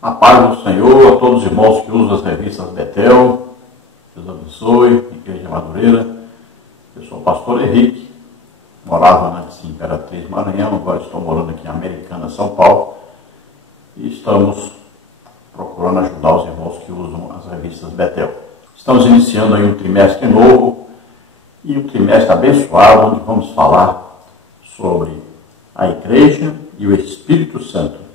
A paz do Senhor a todos os irmãos que usam as revistas Betel. Deus abençoe, Igreja Madureira. Eu sou o pastor Henrique, morava antes em Imperatriz, Maranhão, agora estou morando aqui em Americana, São Paulo. E estamos procurando ajudar os irmãos que usam as revistas Betel. Estamos iniciando aí um trimestre novo e um trimestre abençoado, onde vamos falar sobre a Igreja e o Espírito Santo.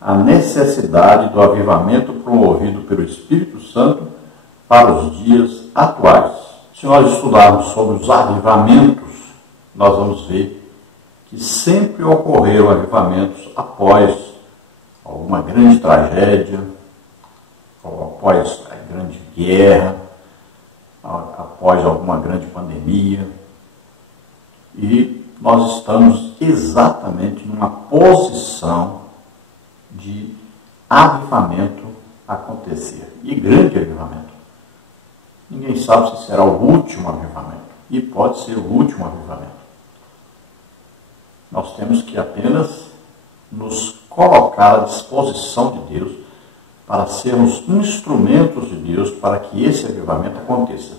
A necessidade do avivamento promovido pelo Espírito Santo para os dias atuais. Se nós estudarmos sobre os avivamentos, nós vamos ver que sempre ocorreram avivamentos após alguma grande tragédia, ou após a grande guerra, após alguma grande pandemia. E nós estamos exatamente numa posição de avivamento acontecer, e grande avivamento. Ninguém sabe se será o último avivamento, e pode ser o último avivamento. Nós temos que apenas nos colocar à disposição de Deus para sermos instrumentos de Deus para que esse avivamento aconteça.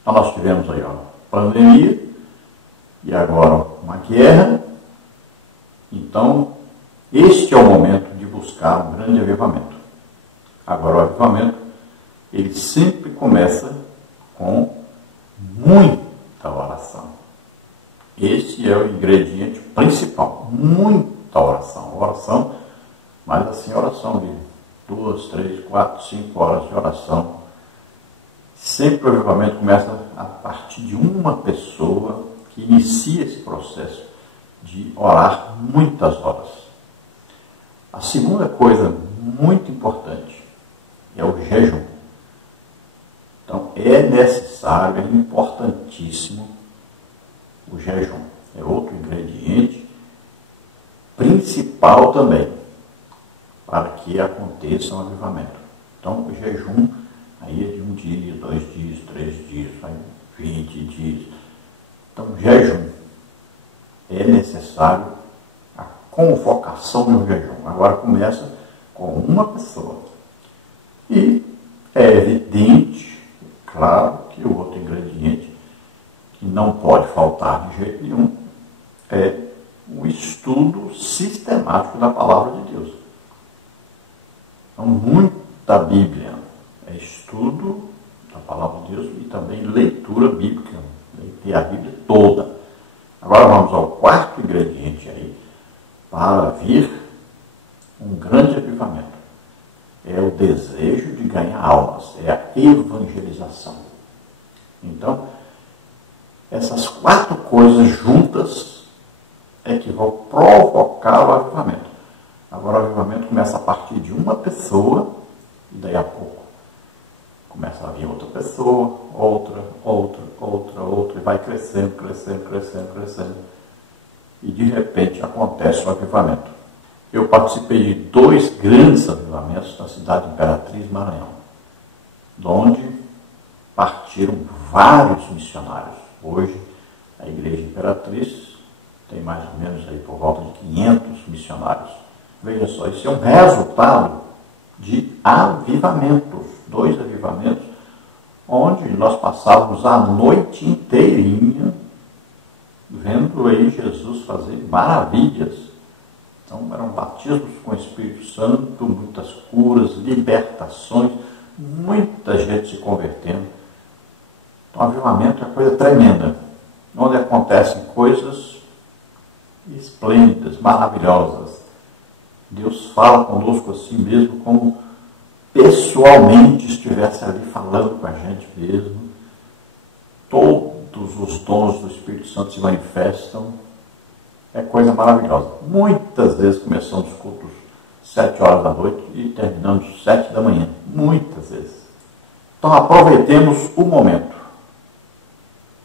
Então nós tivemos aí pandemia, e agora uma guerra. Então este é o momento de buscar um grande avivamento. Agora, o avivamento, ele sempre começa com muita oração. Esse é o ingrediente principal, muita oração. Oração, mas assim, oração de 2, 3, 4, 5 horas de oração. Sempre o avivamento começa a partir de uma pessoa que inicia esse processo de orar muitas horas. A segunda coisa muito importante é o jejum. Então, é necessário, é importantíssimo o jejum. É outro ingrediente principal também para que aconteça um avivamento. Então, o jejum aí é de 1 dia, 2 dias, 3 dias, 20 dias. Então, o jejum é necessário. Convocação de um jejum. Agora começa com uma pessoa. E é evidente, claro, que o outro ingrediente que não pode faltar de jeito nenhum é o estudo sistemático da palavra de Deus. Então, muita Bíblia é estudo da palavra de Deus e também leitura bíblica, ler a Bíblia toda. Agora vamos ao quarto ingrediente aí, para vir um grande avivamento. É o desejo de ganhar almas, é a evangelização. Então, essas 4 coisas juntas é que vão provocar o avivamento. Agora o avivamento começa a partir de uma pessoa, e daí a pouco começa a vir outra pessoa, outra, e vai crescendo. E de repente acontece o avivamento. Eu participei de 2 grandes avivamentos na cidade de Imperatriz, Maranhão, onde partiram vários missionários. Hoje, a Igreja Imperatriz tem mais ou menos aí por volta de 500 missionários. Veja só, isso é um resultado de avivamentos, 2 avivamentos, onde nós passávamos a noite inteirinha vendo aí Jesus fazer maravilhas. Então eram batismos com o Espírito Santo, muitas curas, libertações, muita gente se convertendo. Então, avivamento é coisa tremenda, onde acontecem coisas esplêndidas, maravilhosas. Deus fala conosco assim mesmo, como pessoalmente estivesse ali falando com a gente mesmo. Todos os dons do Espírito Santo se manifestam. É coisa maravilhosa. Muitas vezes começamos os cultos 7 horas da noite e terminamos 7 da manhã. Muitas vezes. Então aproveitemos o momento.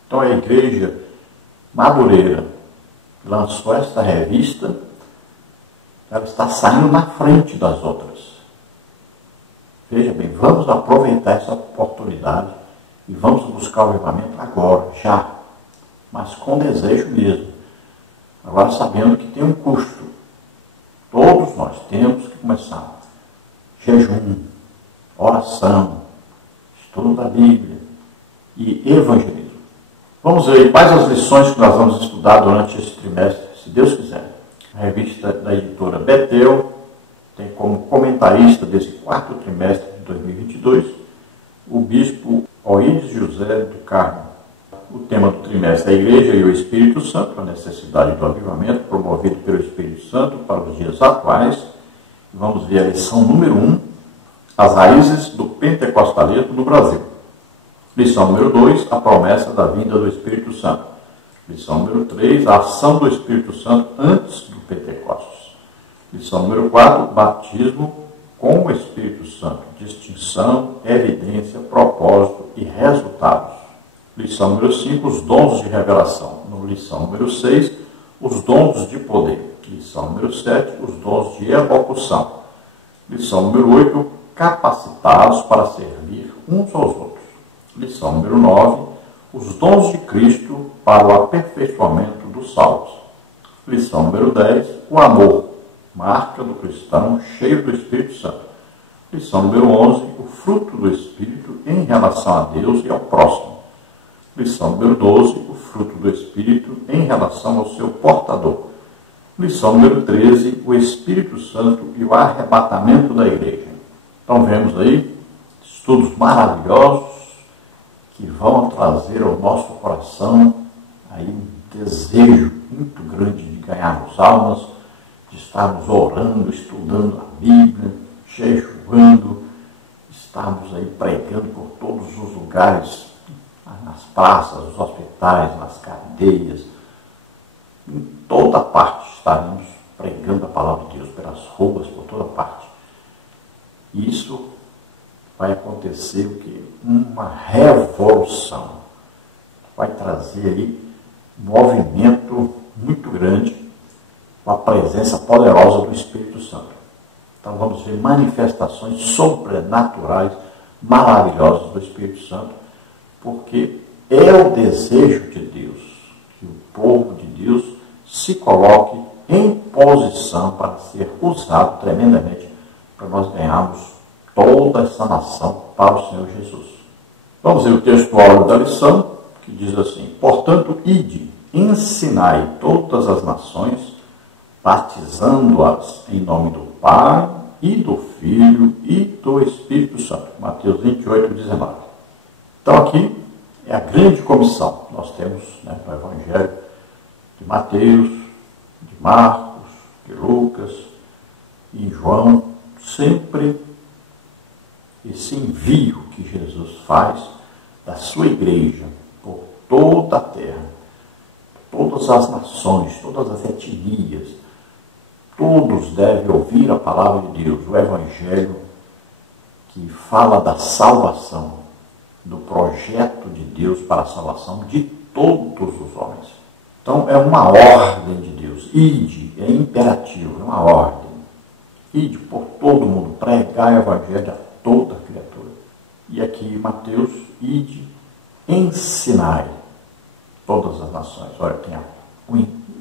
Então a Igreja Madureira lançou esta revista. Ela está saindo na frente das outras. Veja bem, vamos aproveitar essa oportunidade e vamos buscar o avivamento agora, já. Mas com desejo mesmo. Agora sabendo que tem um custo. Todos nós temos que começar jejum, oração, estudo da Bíblia e evangelismo. Vamos ver quais as lições que nós vamos estudar durante esse trimestre, se Deus quiser. A revista da editora Betel tem como comentarista desse quarto trimestre de 2022 o bispo Oíris José do Carmo. O tema do trimestre é a Igreja e o Espírito Santo, a necessidade do avivamento promovido pelo Espírito Santo para os dias atuais. Vamos ver a lição número 1, as raízes do pentecostalismo no Brasil. Lição número 2, a promessa da vinda do Espírito Santo. Lição número 3, a ação do Espírito Santo antes do Pentecostes. Lição número 4, batismo com o Espírito Santo, distinção, evidência, propósito e resultados. Lição número 5, os dons de revelação. No lição número 6, os dons de poder. Lição número 7, os dons de evocação. Lição número 8, capacitados para servir uns aos outros. Lição número 9, os dons de Cristo para o aperfeiçoamento dos salvos. Lição número 10, o amor, marca do cristão cheio do Espírito Santo. Lição número 11, o fruto do Espírito em relação a Deus e ao próximo. Lição número 12, o fruto do Espírito em relação ao seu portador. Lição número 13, o Espírito Santo e o arrebatamento da igreja. Então vemos aí estudos maravilhosos que vão trazer ao nosso coração aí um desejo muito grande de ganharmos almas, de estarmos orando, estudando a Bíblia, jejuando, estarmos aí pregando por todos os lugares, nas praças, nos hospitais, nas cadeias, em toda parte estaremos pregando a palavra de Deus, pelas ruas, por toda parte. Isso vai acontecer o quê? Uma revolução. Vai trazer aí um movimento muito grande com a presença poderosa do Espírito Santo. Então vamos ver manifestações sobrenaturais, maravilhosas do Espírito Santo, porque é o desejo de Deus que o povo de Deus se coloque em posição para ser usado tremendamente para nós ganharmos toda essa nação para o Senhor Jesus. Vamos ver o texto áureo da lição, que diz assim: portanto, ide, ensinai todas as nações, batizando-as em nome do Pai, e do Filho, e do Espírito Santo. Mateus 28, 19. Então aqui é a grande comissão. Nós temos no Evangelho de Mateus, de Marcos, de Lucas e João, sempre esse envio que Jesus faz da sua igreja por toda a terra, todas as nações, todas as etnias, todos devem ouvir a palavra de Deus, o Evangelho que fala da salvação, do projeto de Deus para a salvação de todos os homens. Então é uma ordem de Deus, ide, é imperativo, é uma ordem. Ide por todo mundo, pregar o Evangelho a toda criatura. E aqui Mateus, ide, ensinai todas as nações. Olha,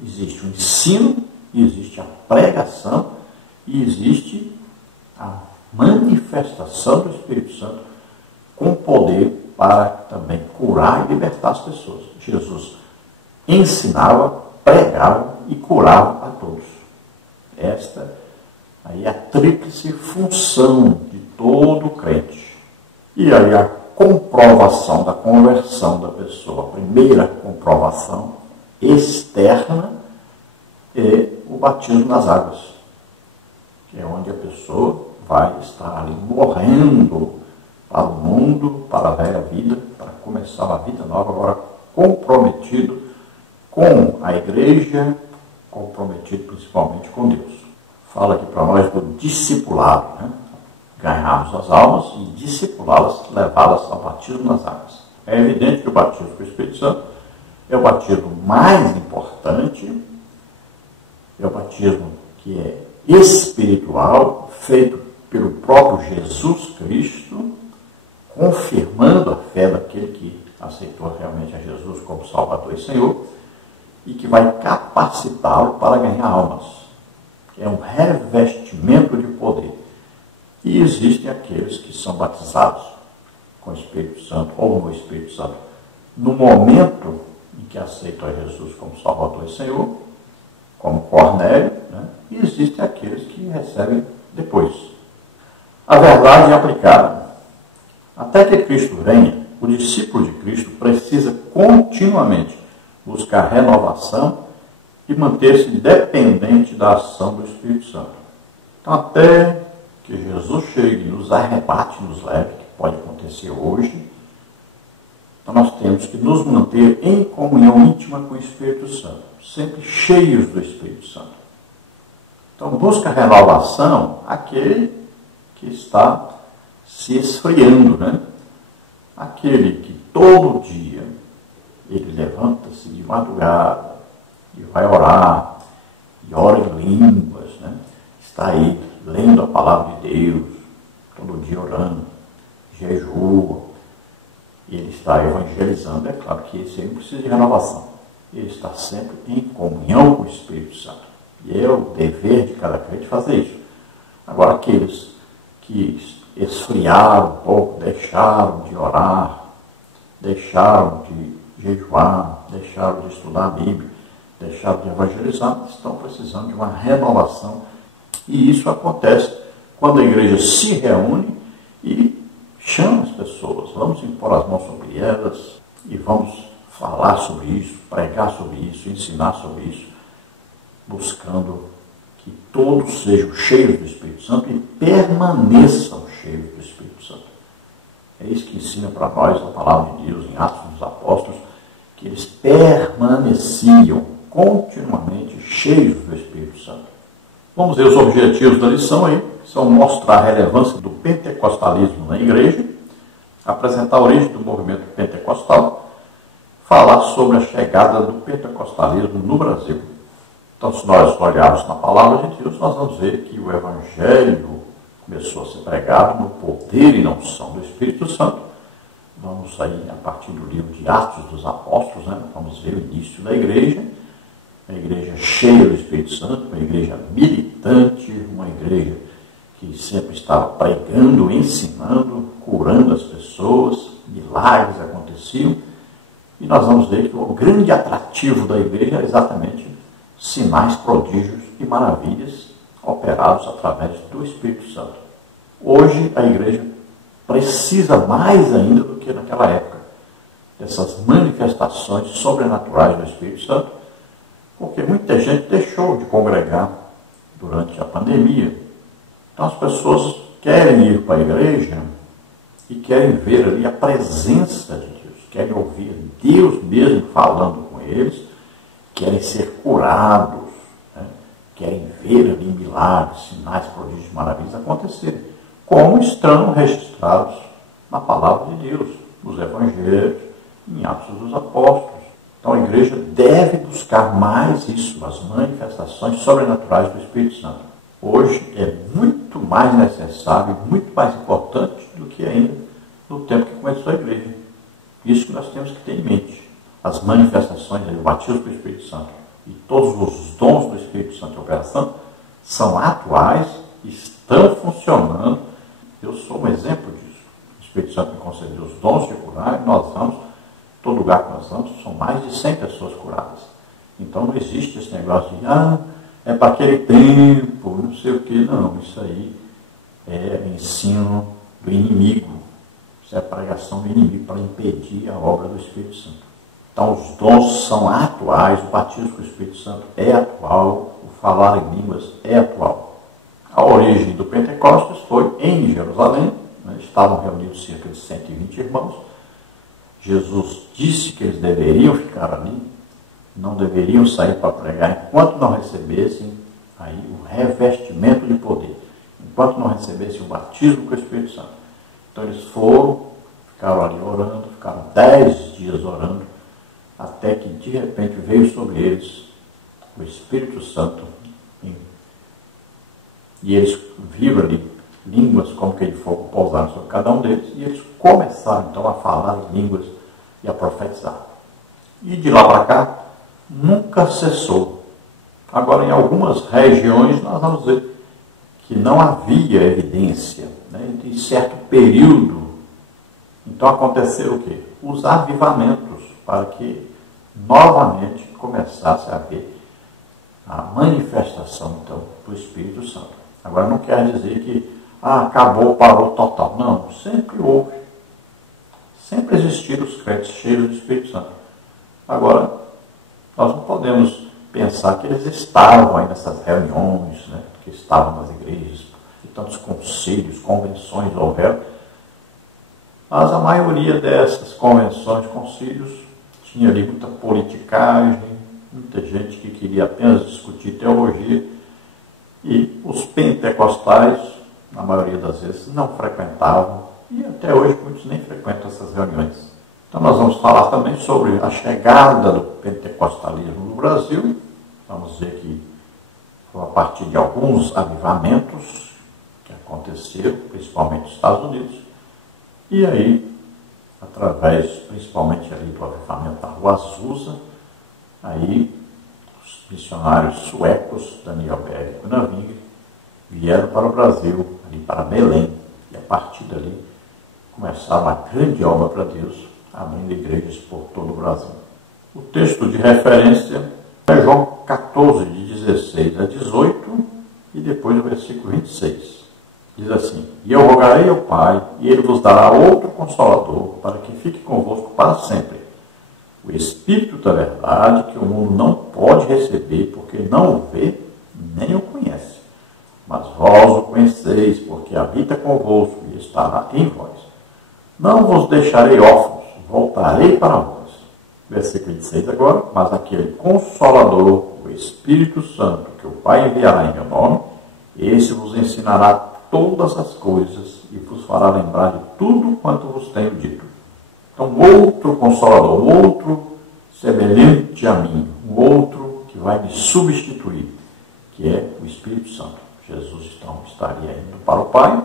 existe o ensino, existe a pregação e existe a manifestação do Espírito Santo com poder para também curar e libertar as pessoas. Jesus ensinava, pregava e curava a todos. Esta aí é a tríplice função de todo crente. E aí a comprovação da conversão da pessoa, a primeira comprovação externa é o batismo nas águas, que é onde a pessoa vai estar ali morrendo para o mundo, para a velha vida, para começar uma vida nova, agora comprometido com a igreja, comprometido principalmente com Deus. Fala aqui para nós do discipulado, né? Ganharmos as almas e discipulá-las, levá-las ao batismo nas águas. É evidente que o batismo com o Espírito Santo é o batismo mais importante, é o batismo que é espiritual, feito pelo próprio Jesus Cristo, confirmando a fé daquele que aceitou realmente a Jesus como Salvador e Senhor, e que vai capacitá-lo para ganhar almas. É um revestimento de poder. E E existem aqueles que são batizados com o Espírito Santo ou no Espírito Santo no momento em que aceitam a Jesus como Salvador e Senhor, como Cornélio, né? E existem aqueles que recebem depois. A verdade é aplicada. Até que Cristo venha, o discípulo de Cristo precisa continuamente buscar renovação e manter-se dependente da ação do Espírito Santo. Então, até que Jesus chegue, nos arrebate, nos leve, que pode acontecer hoje, então nós temos que nos manter em comunhão íntima com o Espírito Santo, sempre cheios do Espírito Santo. Então, busca renovação aquele que está se esfriando, né? Aquele que todo dia ele levanta-se de madrugada e vai orar, e ora em línguas, né? Está aí lendo a palavra de Deus, todo dia orando, jejua, e ele está evangelizando. É claro que esse aí não precisa de renovação. Ele está sempre em comunhão com o Espírito Santo. E é o dever de cada crente fazer isso. Agora, aqueles que esfriaram um pouco, deixaram de orar, deixaram de jejuar, deixaram de estudar a Bíblia, deixaram de evangelizar, estão precisando de uma renovação. E isso acontece quando a igreja se reúne e chama as pessoas. Vamos impor as mãos sobre elas e vamos falar sobre isso, pregar sobre isso, ensinar sobre isso, buscando que todos sejam cheios do Espírito Santo e permaneçam cheios do Espírito Santo. É isso que ensina para nós a palavra de Deus em Atos dos Apóstolos, que eles permaneciam continuamente cheios do Espírito Santo. Vamos ver os objetivos da lição aí, que são mostrar a relevância do pentecostalismo na igreja, apresentar a origem do movimento pentecostal, falar sobre a chegada do pentecostalismo no Brasil. Então, se nós olharmos na palavra de Deus, nós vamos ver que o Evangelho começou a ser pregado no poder e na unção do Espírito Santo. Vamos aí, a partir do livro de Atos dos Apóstolos, né? Vamos ver o início da igreja, a igreja cheia do Espírito Santo, uma igreja militante, uma igreja que sempre estava pregando, ensinando, curando as pessoas, milagres aconteciam. E nós vamos ver que o grande atrativo da igreja é exatamente sinais, prodígios e maravilhas operados através do Espírito Santo. Hoje a igreja precisa mais ainda do que naquela época dessas manifestações sobrenaturais do Espírito Santo, porque muita gente deixou de congregar durante a pandemia. Então as pessoas querem ir para a igreja e querem ver ali a presença de Deus, querem ouvir Deus mesmo falando com eles, querem ser curados, né? Querem ver ali milagres, sinais, prodígios, maravilhas acontecerem, como estão registrados na palavra de Deus, nos evangelhos, em Atos dos Apóstolos. Então a igreja deve buscar mais isso, as manifestações sobrenaturais do Espírito Santo. Hoje é muito mais necessário, muito mais importante do que ainda no tempo que começou a igreja. Isso que nós temos que ter em mente. As manifestações, o batismo do Espírito Santo e todos os dons do Espírito Santo em operação são atuais, estão funcionando. Eu sou um exemplo disso. O Espírito Santo me concedeu os dons de curar e nós vamos, todo lugar que nós vamos, são mais de 100 pessoas curadas. Então não existe esse negócio de, é para aquele tempo, não sei o que. Não, isso aí é ensino do inimigo. Isso é a pregação do inimigo para impedir a obra do Espírito Santo. Então os dons são atuais, o batismo com o Espírito Santo é atual, o falar em línguas é atual. A origem do Pentecostes foi em Jerusalém, né? Estavam reunidos cerca de 120 irmãos. Jesus disse que eles deveriam ficar ali, não deveriam sair para pregar enquanto não recebessem aí o revestimento de poder, enquanto não recebessem o batismo com o Espírito Santo. Então eles foram, ficaram ali orando, ficaram 10 dias orando, até que de repente veio sobre eles o Espírito Santo e eles viram ali línguas como que de fogo pousaram sobre cada um deles, e eles começaram então a falar línguas e a profetizar. E de lá para cá nunca cessou. Agora, em algumas regiões nós vamos ver que não havia evidência, de certo período. Então aconteceu o quê? Os avivamentos, para que novamente começasse a haver a manifestação então, do Espírito Santo. Agora não quer dizer que acabou, parou total. Não, sempre houve. Sempre existiram os crentes cheios do Espírito Santo. Agora, nós não podemos pensar que eles estavam aí nessas reuniões, né, que estavam nas igrejas, que tantos concílios, convenções houveram. Mas a maioria dessas convenções, concílios, tinha ali muita politicagem, muita gente que queria apenas discutir teologia, e os pentecostais, na maioria das vezes, não frequentavam, e até hoje muitos nem frequentam essas reuniões. Então nós vamos falar também sobre a chegada do pentecostalismo no Brasil. Vamos ver que foi a partir de alguns avivamentos que aconteceram, principalmente nos Estados Unidos, e aí, através, principalmente ali do avivamento da Rua Azusa, aí os missionários suecos, Daniel Berg e Gunnar Wingren, vieram para o Brasil, ali para Belém, e a partir dali começaram uma grande obra para Deus, abrindo igrejas por todo o Brasil. O texto de referência é João 14, de 16 a 18, e depois o versículo 26. Diz assim: E eu rogarei ao Pai, e Ele vos dará outro Consolador, para que fique convosco para sempre. O Espírito da verdade, que o mundo não pode receber, porque não o vê, nem o conhece. Mas vós o conheceis, porque habita convosco e estará em vós. Não vos deixarei órfãos, voltarei para vós. Versículo 26 agora. Mas aquele Consolador, o Espírito Santo, que o Pai enviará em meu nome, esse vos ensinará todas as coisas e vos fará lembrar de tudo quanto vos tenho dito. Então, outro Consolador, outro semelhante a mim, um outro que vai me substituir, que é o Espírito Santo. Jesus então estaria indo para o Pai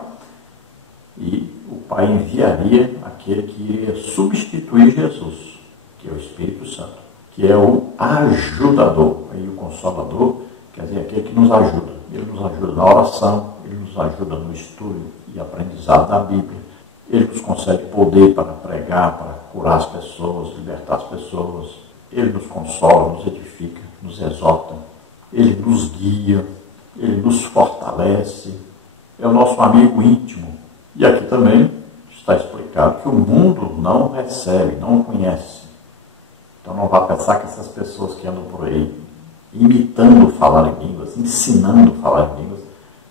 e o Pai enviaria aquele que iria substituir Jesus, que é o Espírito Santo, que é o ajudador. Aí o Consolador quer dizer aquele que nos ajuda. Ele nos ajuda na oração, ele nos ajuda no estudo e aprendizado da Bíblia. Ele nos concede poder para pregar, para curar as pessoas, libertar as pessoas. Ele nos consola, nos edifica, nos exorta. Ele nos guia, ele nos fortalece. É o nosso amigo íntimo. E aqui também está explicado que o mundo não recebe, não conhece. Então não vá pensar que essas pessoas que andam por aí imitando falar em línguas, ensinando a falar em línguas,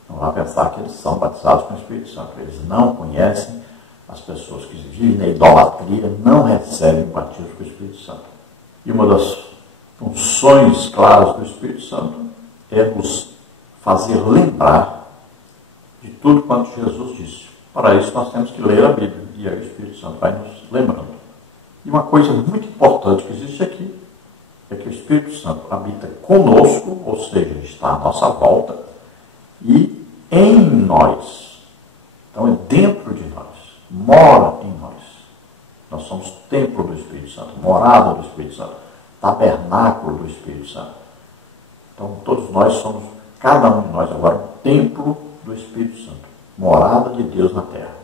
não vá pensar que eles são batizados com o Espírito Santo. Eles não conhecem. As pessoas que vivem na idolatria não recebem o batismo com o Espírito Santo. E uma das funções claras do Espírito Santo é nos fazer lembrar de tudo quanto Jesus disse. Para isso nós temos que ler a Bíblia, e aí o Espírito Santo vai nos lembrando. E uma coisa muito importante que existe aqui é que o Espírito Santo habita conosco, ou seja, está à nossa volta, e em nós. Então é dentro de nós, mora em nós. Nós somos templo do Espírito Santo, morada do Espírito Santo, tabernáculo do Espírito Santo. Então todos nós somos, cada um de nós agora, um templo do Espírito Santo, morada de Deus na terra.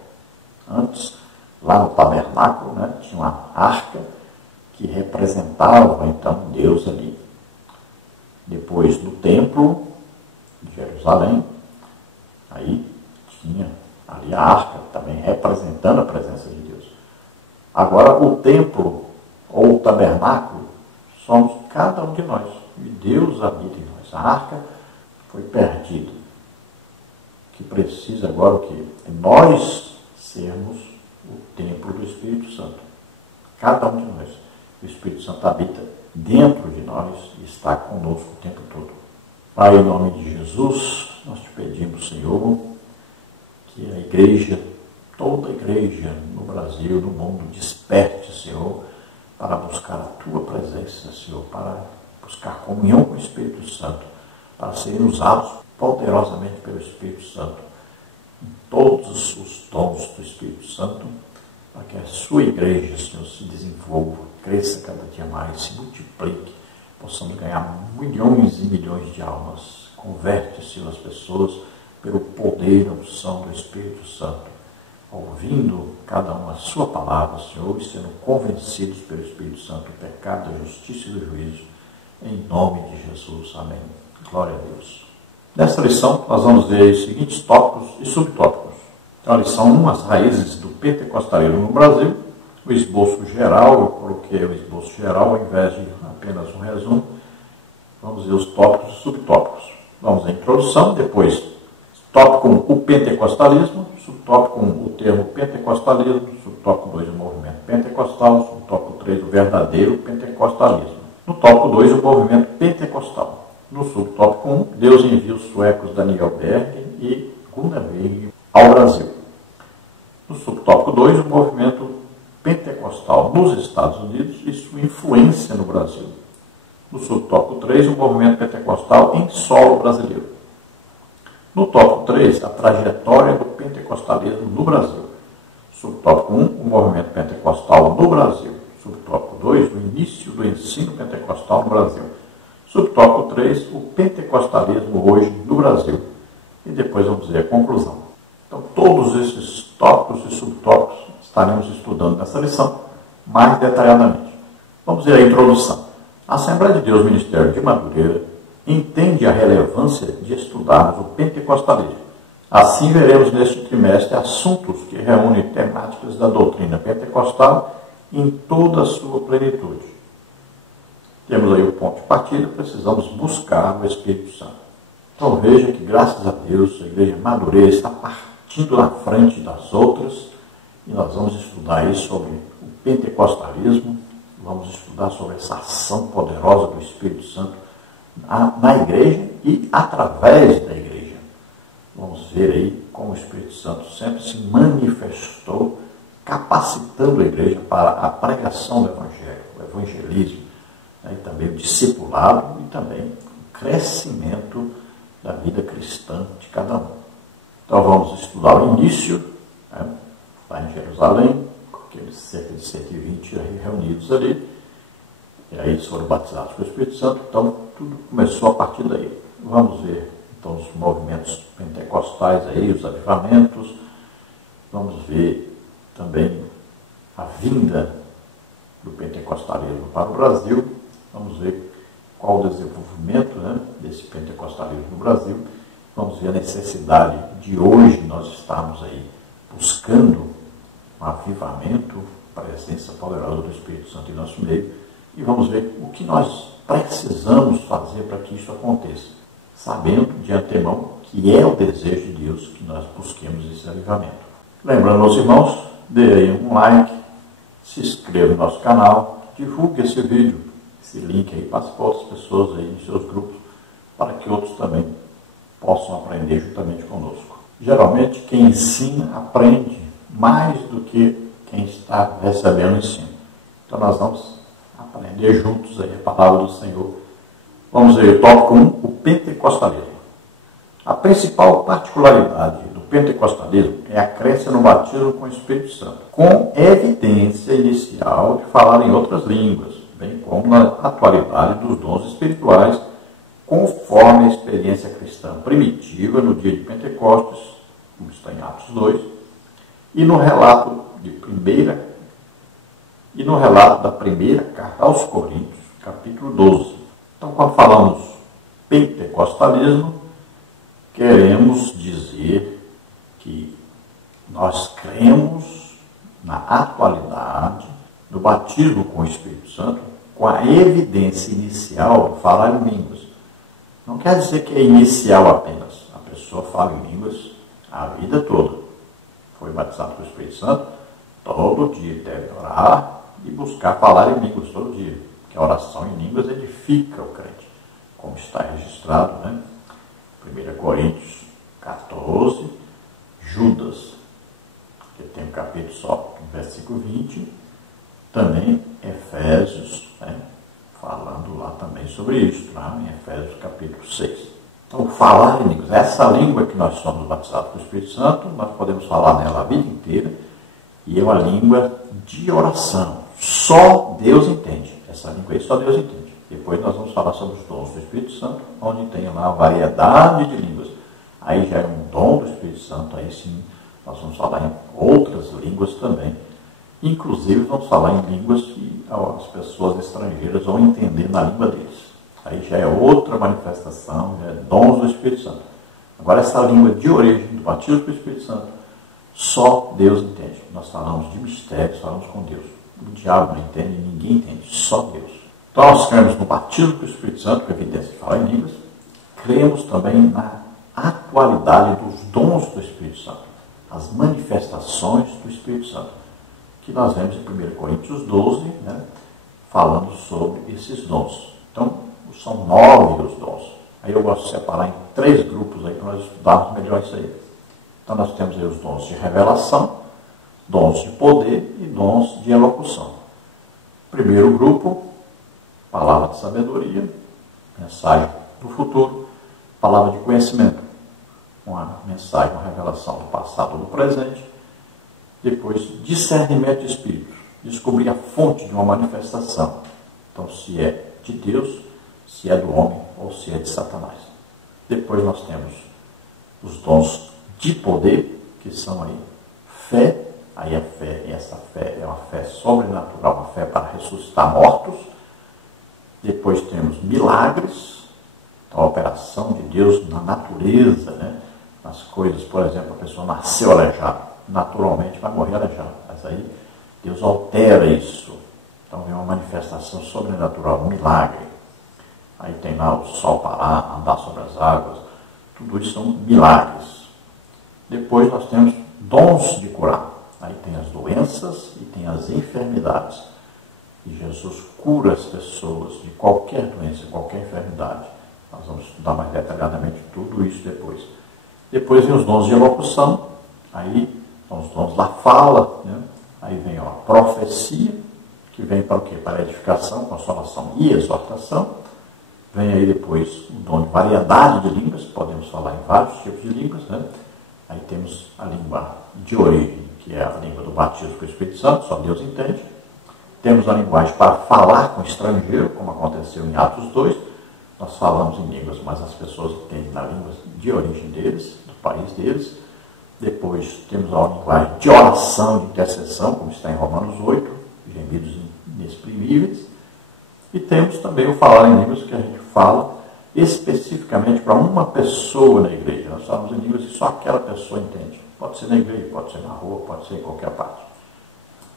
Antes, lá no tabernáculo, né, tinha uma arca que representava então Deus ali. Depois, no templo de Jerusalém, aí tinha ali a arca também representando a presença de Deus. Agora, o templo ou o tabernáculo somos cada um de nós, e Deus habita em nós. A arca foi perdida. O que precisa agora o quê? É nós sermos o templo do Espírito Santo. Cada um de nós. O Espírito Santo habita dentro de nós e está conosco o tempo todo. Pai, em nome de Jesus, nós te pedimos, Senhor, que a igreja, toda a igreja no Brasil, no mundo, desperte, Senhor, para buscar a tua presença, Senhor, para buscar comunhão com o Espírito Santo, para serem usados poderosamente pelo Espírito Santo, em todos os dons do Espírito Santo, para que a sua igreja, Senhor, se desenvolva, cresça cada dia mais, se multiplique, possamos ganhar milhões e milhões de almas. Converte, Senhor, as pessoas pelo poder e a unção do Espírito Santo. ouvindo cada um a sua palavra, Senhor, e sendo convencidos pelo Espírito Santo do pecado, da justiça e do juízo, em nome de Jesus. Amém. Glória a Deus. Nesta lição, nós vamos ver os seguintes tópicos e subtópicos. Então, a lição 1, as raízes do pentecostalismo no Brasil. O esboço geral, eu coloquei o esboço geral ao invés de apenas um resumo. Vamos ver os tópicos e subtópicos. Vamos à introdução, depois tópico 1, o pentecostalismo, subtópico 1, o termo pentecostalismo, subtópico 2, o movimento pentecostal, subtópico 3, o verdadeiro pentecostalismo. No tópico 2, o movimento pentecostal. No subtópico 1, Deus envia os suecos Daniel Berg e Gunnar Wig ao Brasil. No subtópico 2, o movimento pentecostal nos Estados Unidos e sua influência no Brasil. No subtópico 3, o movimento pentecostal em solo brasileiro. No tópico 3, a trajetória do pentecostalismo no Brasil. Subtópico 1, o movimento pentecostal no Brasil. Subtópico 2, o início do ensino pentecostal no Brasil. Subtópico 3, o pentecostalismo hoje no Brasil. E depois vamos ver a conclusão. Então, todos esses tópicos e subtópicos estaremos estudando nessa lição mais detalhadamente. Vamos ver a introdução. A Assembleia de Deus Ministério de Madureira entende a relevância de estudarmos o pentecostalismo. Assim, veremos neste trimestre assuntos que reúnem temáticas da doutrina pentecostal em toda a sua plenitude. Temos aí o ponto de partida, precisamos buscar o Espírito Santo. Então veja que, graças a Deus, a Igreja Madureira está partindo na frente das outras e nós vamos estudar aí sobre o pentecostalismo, vamos estudar sobre essa ação poderosa do Espírito Santo na igreja e através da igreja. Vamos ver aí como o Espírito Santo sempre se manifestou, capacitando a igreja para a pregação do Evangelho, o evangelismo, e também o discipulado e também o crescimento da vida cristã de cada um. Então vamos estudar o início, lá em Jerusalém, com aqueles cerca de 120 reunidos ali, e aí eles foram batizados com o Espírito Santo, então tudo começou a partir daí. Vamos ver então os movimentos pentecostais aí, os avivamentos, vamos ver também a vinda do pentecostalismo para o Brasil, vamos ver qual o desenvolvimento desse pentecostalismo no Brasil, vamos ver a necessidade de hoje nós estarmos aí buscando um avivamento, presença poderosa do Espírito Santo em nosso meio, e vamos ver o que nós precisamos fazer para que isso aconteça, sabendo de antemão que é o desejo de Deus que nós busquemos esse avivamento. Lembrando aos irmãos, dê aí um like, se inscreva no nosso canal, divulgue esse vídeo, esse link aí para outras pessoas aí em seus grupos, para que outros também possam aprender juntamente conosco. Geralmente quem ensina aprende mais do que quem está recebendo o ensino. Então nós vamos aprender juntos aí a palavra do Senhor. Vamos ver o tópico 1, o pentecostalismo. A principal particularidade do pentecostalismo é a crença no batismo com o Espírito Santo, com evidência inicial de falar em outras línguas, bem como na atualidade dos dons espirituais, conforme a experiência cristã primitiva no dia de Pentecostes, como está em Atos 2, e no relato da primeira carta aos Coríntios, capítulo 12. Então, quando falamos pentecostalismo, queremos dizer que nós cremos na atualidade do batismo com o Espírito Santo, com a evidência inicial de falar em línguas. Não quer dizer que é inicial apenas. A pessoa fala em línguas a vida toda. Foi batizado com o Espírito Santo, todo dia deve orar e buscar falar em línguas todo dia, porque a oração em línguas edifica o crente, como está registrado, 1 Coríntios 14, Judas, que tem um capítulo só, versículo 20, também Efésios, falando lá também sobre isso, lá em Efésios capítulo 6. Então, falar em línguas, essa língua que nós somos batizados com o Espírito Santo, nós podemos falar nela a vida inteira, e é uma língua de oração. Só Deus entende. Essa língua aí só Deus entende. Depois nós vamos falar sobre os dons do Espírito Santo, onde tem lá a variedade de línguas. Aí já é um dom do Espírito Santo, aí sim nós vamos falar em outras outras línguas também. Inclusive, vamos falar em línguas que as pessoas estrangeiras vão entender na língua deles. Aí já é outra manifestação, já é dons do Espírito Santo. Agora, essa língua de origem do batismo com o Espírito Santo, só Deus entende. Nós falamos de mistérios, falamos com Deus. O diabo não entende, ninguém entende, só Deus. Então, nós cremos no batismo com o Espírito Santo, que é evidência de falar em línguas. Cremos também na atualidade dos dons do Espírito Santo, as manifestações do Espírito Santo, que nós vemos em 1 Coríntios 12, né, falando sobre esses dons. Então, são 9 os dons. Aí eu gosto de separar em 3 grupos aí para nós estudarmos melhor isso aí. Então, nós temos aí os dons de revelação, dons de poder e dons de elocução. Primeiro grupo, palavra de sabedoria, mensagem do futuro, palavra de conhecimento, uma mensagem, uma revelação do passado ou do presente. Depois, discernimento de espíritos, descobrir a fonte de uma manifestação. Então, se é de Deus, se é do homem ou se é de Satanás. Depois nós temos os dons de poder, que são aí fé. Aí a fé, essa fé é uma fé sobrenatural, uma fé para ressuscitar mortos. Depois temos milagres, então a operação de Deus na natureza, né? Nas coisas, por exemplo, a pessoa nasceu aleijada, naturalmente vai morrer aleijada, mas aí Deus altera isso. Então vem uma manifestação sobrenatural, um milagre. Aí tem lá o sol parar, andar sobre as águas, tudo isso são milagres. Depois nós temos dons de curar. Aí tem as doenças e tem as enfermidades. E Jesus cura as pessoas de qualquer doença, qualquer enfermidade. Nós vamos estudar mais detalhadamente tudo isso depois. Depois vem os dons de elocução. Aí são os dons da fala, né? Aí vem a profecia, que vem para o quê? Para a edificação, consolação e exortação. Vem aí depois o dom de variedade de línguas, podemos falar em vários tipos de línguas, né? Aí temos a língua de origem, que é a língua do batismo com o Espírito Santo, só Deus entende. Temos a linguagem para falar com estrangeiro, como aconteceu em Atos 2. Nós falamos em línguas, mas as pessoas entendem na língua de origem deles, do país deles. Depois temos a linguagem de oração, de intercessão, como está em Romanos 8, gemidos inexprimíveis. E temos também o falar em línguas, que a gente fala especificamente para uma pessoa na igreja. Nós falamos em línguas que só aquela pessoa entende. Pode ser na igreja, pode ser na rua, pode ser em qualquer parte.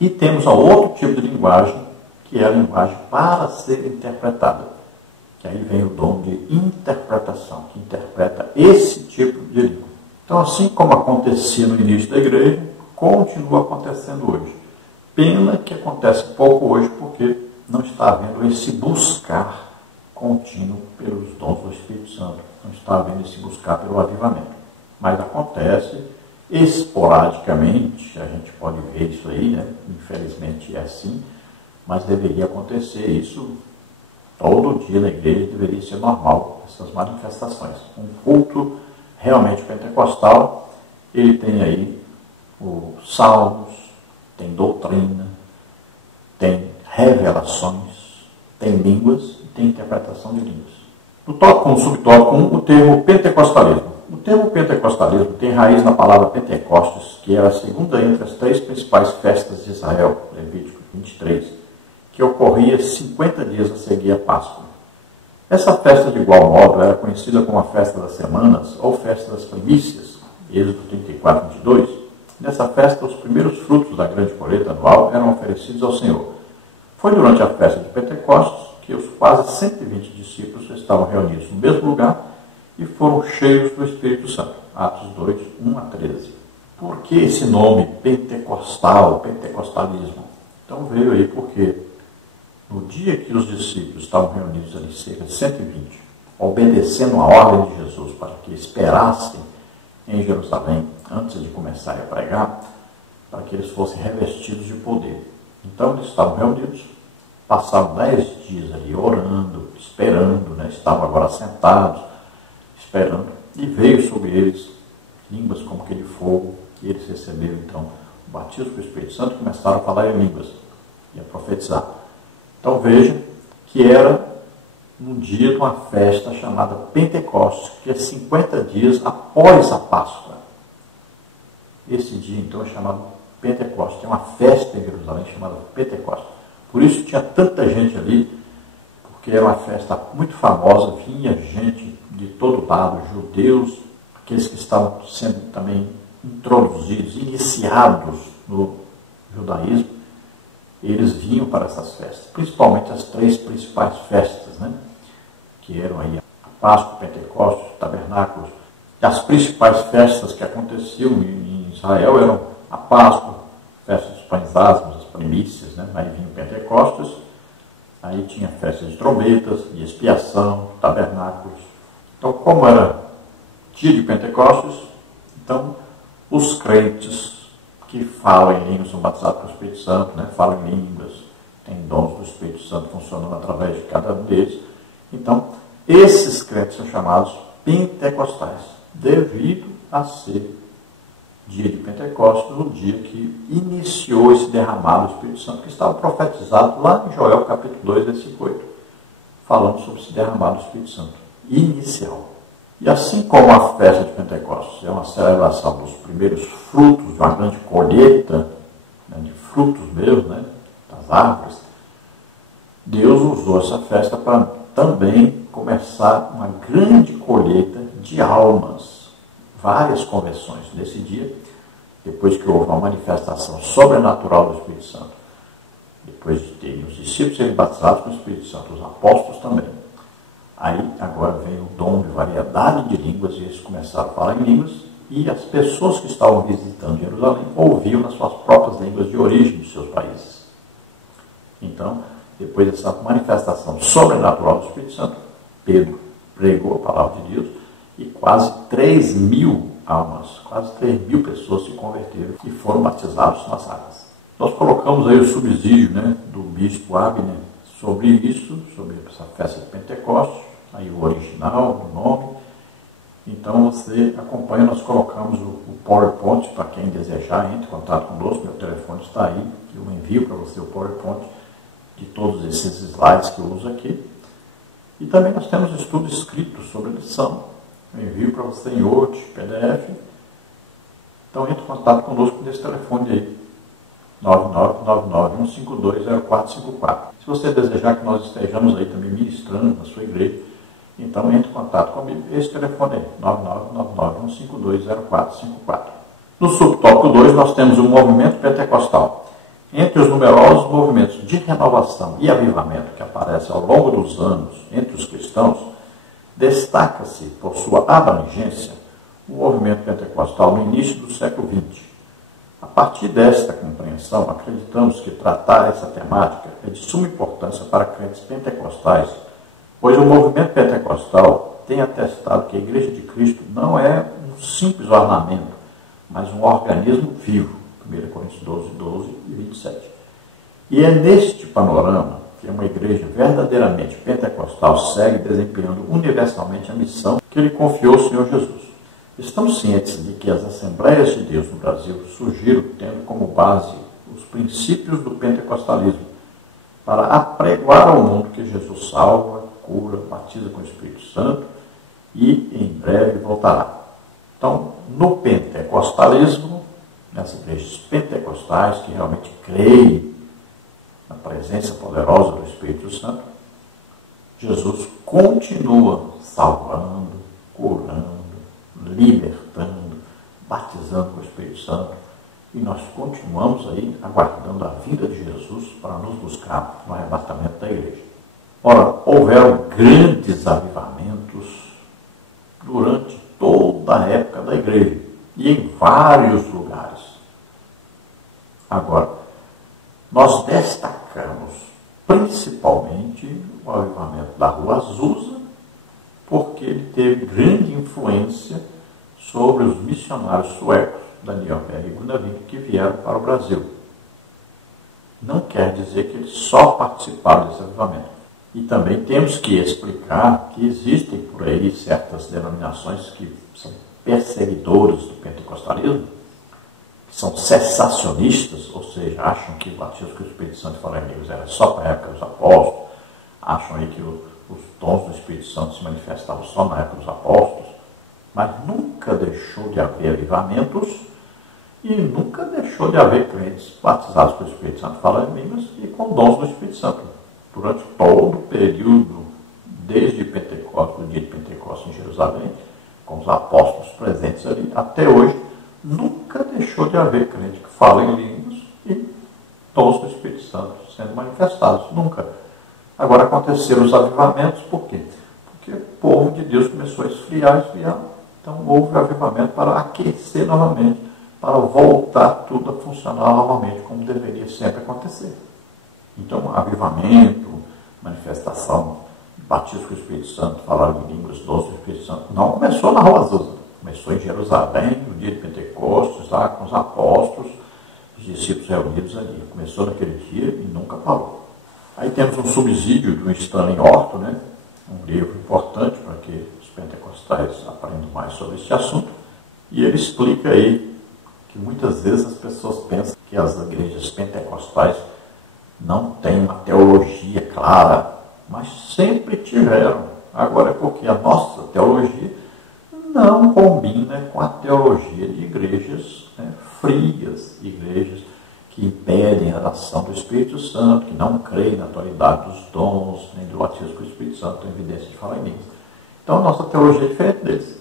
E temos a outro tipo de linguagem, que é a linguagem para ser interpretada. Que aí vem o dom de interpretação, que interpreta esse tipo de língua. Então, assim como acontecia no início da igreja, continua acontecendo hoje. Pena que acontece pouco hoje, porque não está havendo esse buscar contínuo pelos dons do Espírito Santo. Não está havendo esse buscar pelo avivamento. Mas acontece esporadicamente, a gente pode ver isso aí, né? Infelizmente é assim, mas deveria acontecer isso todo dia na igreja, deveria ser normal, essas manifestações. Um culto realmente pentecostal, ele tem aí os salmos, tem doutrina, tem revelações, tem línguas e tem interpretação de línguas. No tópico 1, subtópico 1, o termo pentecostalismo. O termo pentecostalismo tem raiz na palavra Pentecostes, que era a segunda entre as 3 principais festas de Israel, Levítico 23, que ocorria 50 dias a seguir a Páscoa. Essa festa, de igual modo, era conhecida como a festa das semanas ou festa das primícias, Êxodo 34, 22. Nessa festa, os primeiros frutos da grande colheita anual eram oferecidos ao Senhor. Foi durante a festa de Pentecostes que os quase 120 discípulos estavam reunidos no mesmo lugar e foram cheios do Espírito Santo. Atos 2, 1 a 13. Por que esse nome pentecostal, pentecostalismo? Então veio aí porque no dia que os discípulos estavam reunidos ali, cerca de 120, obedecendo a ordem de Jesus para que esperassem em Jerusalém, antes de começar a pregar, para que eles fossem revestidos de poder. Então eles estavam reunidos, passaram 10 dias ali orando, esperando, né? Estavam agora sentados, esperando, e veio sobre eles línguas como aquele fogo, e eles receberam então o batismo com o Espírito Santo e começaram a falar em línguas e a profetizar. Então veja que era no dia de uma festa chamada Pentecostes, que é 50 dias após a Páscoa. Esse dia então é chamado Pentecostes. Tem uma festa em Jerusalém chamada Pentecostes. Por isso tinha tanta gente ali, porque era uma festa muito famosa, vinha gente de todo lado, judeus, aqueles que estavam sendo também introduzidos, iniciados no judaísmo, eles vinham para essas festas, principalmente as 3 principais festas, né? Que eram aí a Páscoa, Pentecostes, Tabernáculos. E as principais festas que aconteciam em Israel eram a Páscoa, festa dos pães asmos, as primícias, né? Aí vinha o Pentecostes, aí tinha festas de trombetas, de expiação, tabernáculos. Então, como era dia de Pentecostes, então os crentes que falam em línguas são batizados com o Espírito Santo, né? Falam em línguas, tem dons do Espírito Santo funcionando através de cada um deles. Então, esses crentes são chamados pentecostais, devido a ser dia de Pentecostes, o dia que iniciou esse derramado do Espírito Santo, que estava profetizado lá em Joel capítulo 2, versículo 8, falando sobre esse derramado do Espírito Santo inicial. E assim como a festa de Pentecostes é uma celebração dos primeiros frutos de uma grande colheita, né, de frutos mesmo, né, das árvores, Deus usou essa festa para também começar uma grande colheita de almas, várias conversões nesse dia, depois que houve uma manifestação sobrenatural do Espírito Santo, depois de ter os discípulos serem batizados com o Espírito Santo, os apóstolos também. Aí agora vem o dom de variedade de línguas, e eles começaram a falar em línguas, e as pessoas que estavam visitando Jerusalém ouviam nas suas próprias línguas de origem dos seus países. Então, depois dessa manifestação sobrenatural do Espírito Santo, Pedro pregou a palavra de Deus e quase 3.000 almas, quase 3.000 pessoas se converteram e foram batizados nas águas. Nós colocamos aí o subsídio, né, do bispo Abner sobre isso, sobre essa festa de Pentecostes, aí o original, o nome. Então você acompanha, nós colocamos o PowerPoint para quem desejar, entre em contato conosco, meu telefone está aí, eu envio para você o PowerPoint de todos esses slides que eu uso aqui. E também nós temos estudo escrito sobre a lição. Eu envio para você em Word, PDF. Então entre em contato conosco nesse telefone aí, 9999-152-0454. Se você desejar que nós estejamos aí também ministrando na sua igreja, então entre em contato comigo. Esse telefone aí, 9999-152-0454. No subtópico 2 nós temos o movimento pentecostal. Entre os numerosos movimentos de renovação e avivamento que aparecem ao longo dos anos entre os cristãos, destaca-se por sua abrangência o movimento pentecostal no início do século XX. A partir desta compreensão, acreditamos que tratar essa temática é de suma importância para crentes pentecostais, pois o movimento pentecostal tem atestado que a Igreja de Cristo não é um simples ornamento, mas um organismo vivo. 1 Coríntios 12 e 27. E é neste panorama que uma igreja verdadeiramente pentecostal segue desempenhando universalmente a missão que lhe confiou o Senhor Jesus. Estamos cientes de que as Assembleias de Deus no Brasil surgiram tendo como base os princípios do pentecostalismo para apregoar ao mundo que Jesus salva, cura, batiza com o Espírito Santo e em breve voltará. Então, no pentecostalismo, nas igrejas pentecostais que realmente creem na presença poderosa do Espírito Santo, Jesus continua salvando, curando, libertando, batizando com o Espírito Santo, e nós continuamos aí aguardando a vinda de Jesus para nos buscar no arrebatamento da igreja. Ora, houveram grandes avivamentos durante toda a época da igreja e em vários lugares. Agora, nós destacamos principalmente o avivamento da Rua Azusa, porque ele teve grande influência sobre os missionários suecos, Daniel Berg e Gunnar Wink, que vieram para o Brasil. Não quer dizer que eles só participaram desse avivamento. E também temos que explicar que existem por aí certas denominações que são perseguidores do pentecostalismo, que são cessacionistas, ou seja, acham que o batismo com o Espírito Santo e falar em línguas era só para a época dos apóstolos, acham aí que os dons do Espírito Santo se manifestavam só na época dos apóstolos, mas nunca deixou de haver avivamentos E nunca deixou de haver crentes batizados pelo Espírito Santo, falando em línguas e com dons do Espírito Santo. Durante todo o período, desde Pentecostes, do dia de Pentecostes em Jerusalém, com os apóstolos presentes ali, até hoje, nunca deixou de haver crente que fala em línguas e dons do Espírito Santo sendo manifestados. Nunca. Agora aconteceram os avivamentos, por quê? Porque o povo de Deus começou a esfriar. Então houve avivamento para aquecer novamente, para voltar tudo a funcionar novamente, como deveria sempre acontecer. Então, avivamento, manifestação, batismo com o Espírito Santo, falar em línguas, dons do Espírito Santo, não começou na Rua Azusa, começou em Jerusalém, no dia de Pentecostes, lá com os apóstolos, os discípulos reunidos ali. Começou naquele dia e nunca parou. Aí temos um subsídio do Stanley Horton, né? Um livro importante para que os pentecostais aprendam mais sobre esse assunto. E ele explica aí que muitas vezes as pessoas pensam que as igrejas pentecostais não têm uma teologia clara, mas sempre tiveram. Agora é porque a nossa teologia não combina com a teologia de igrejas, né, frias, igrejas que impedem a ação do Espírito Santo, que não creem na atualidade dos dons, nem do batismo com o Espírito Santo, tem evidência de falar em línguas. Então a nossa teologia é diferente deles.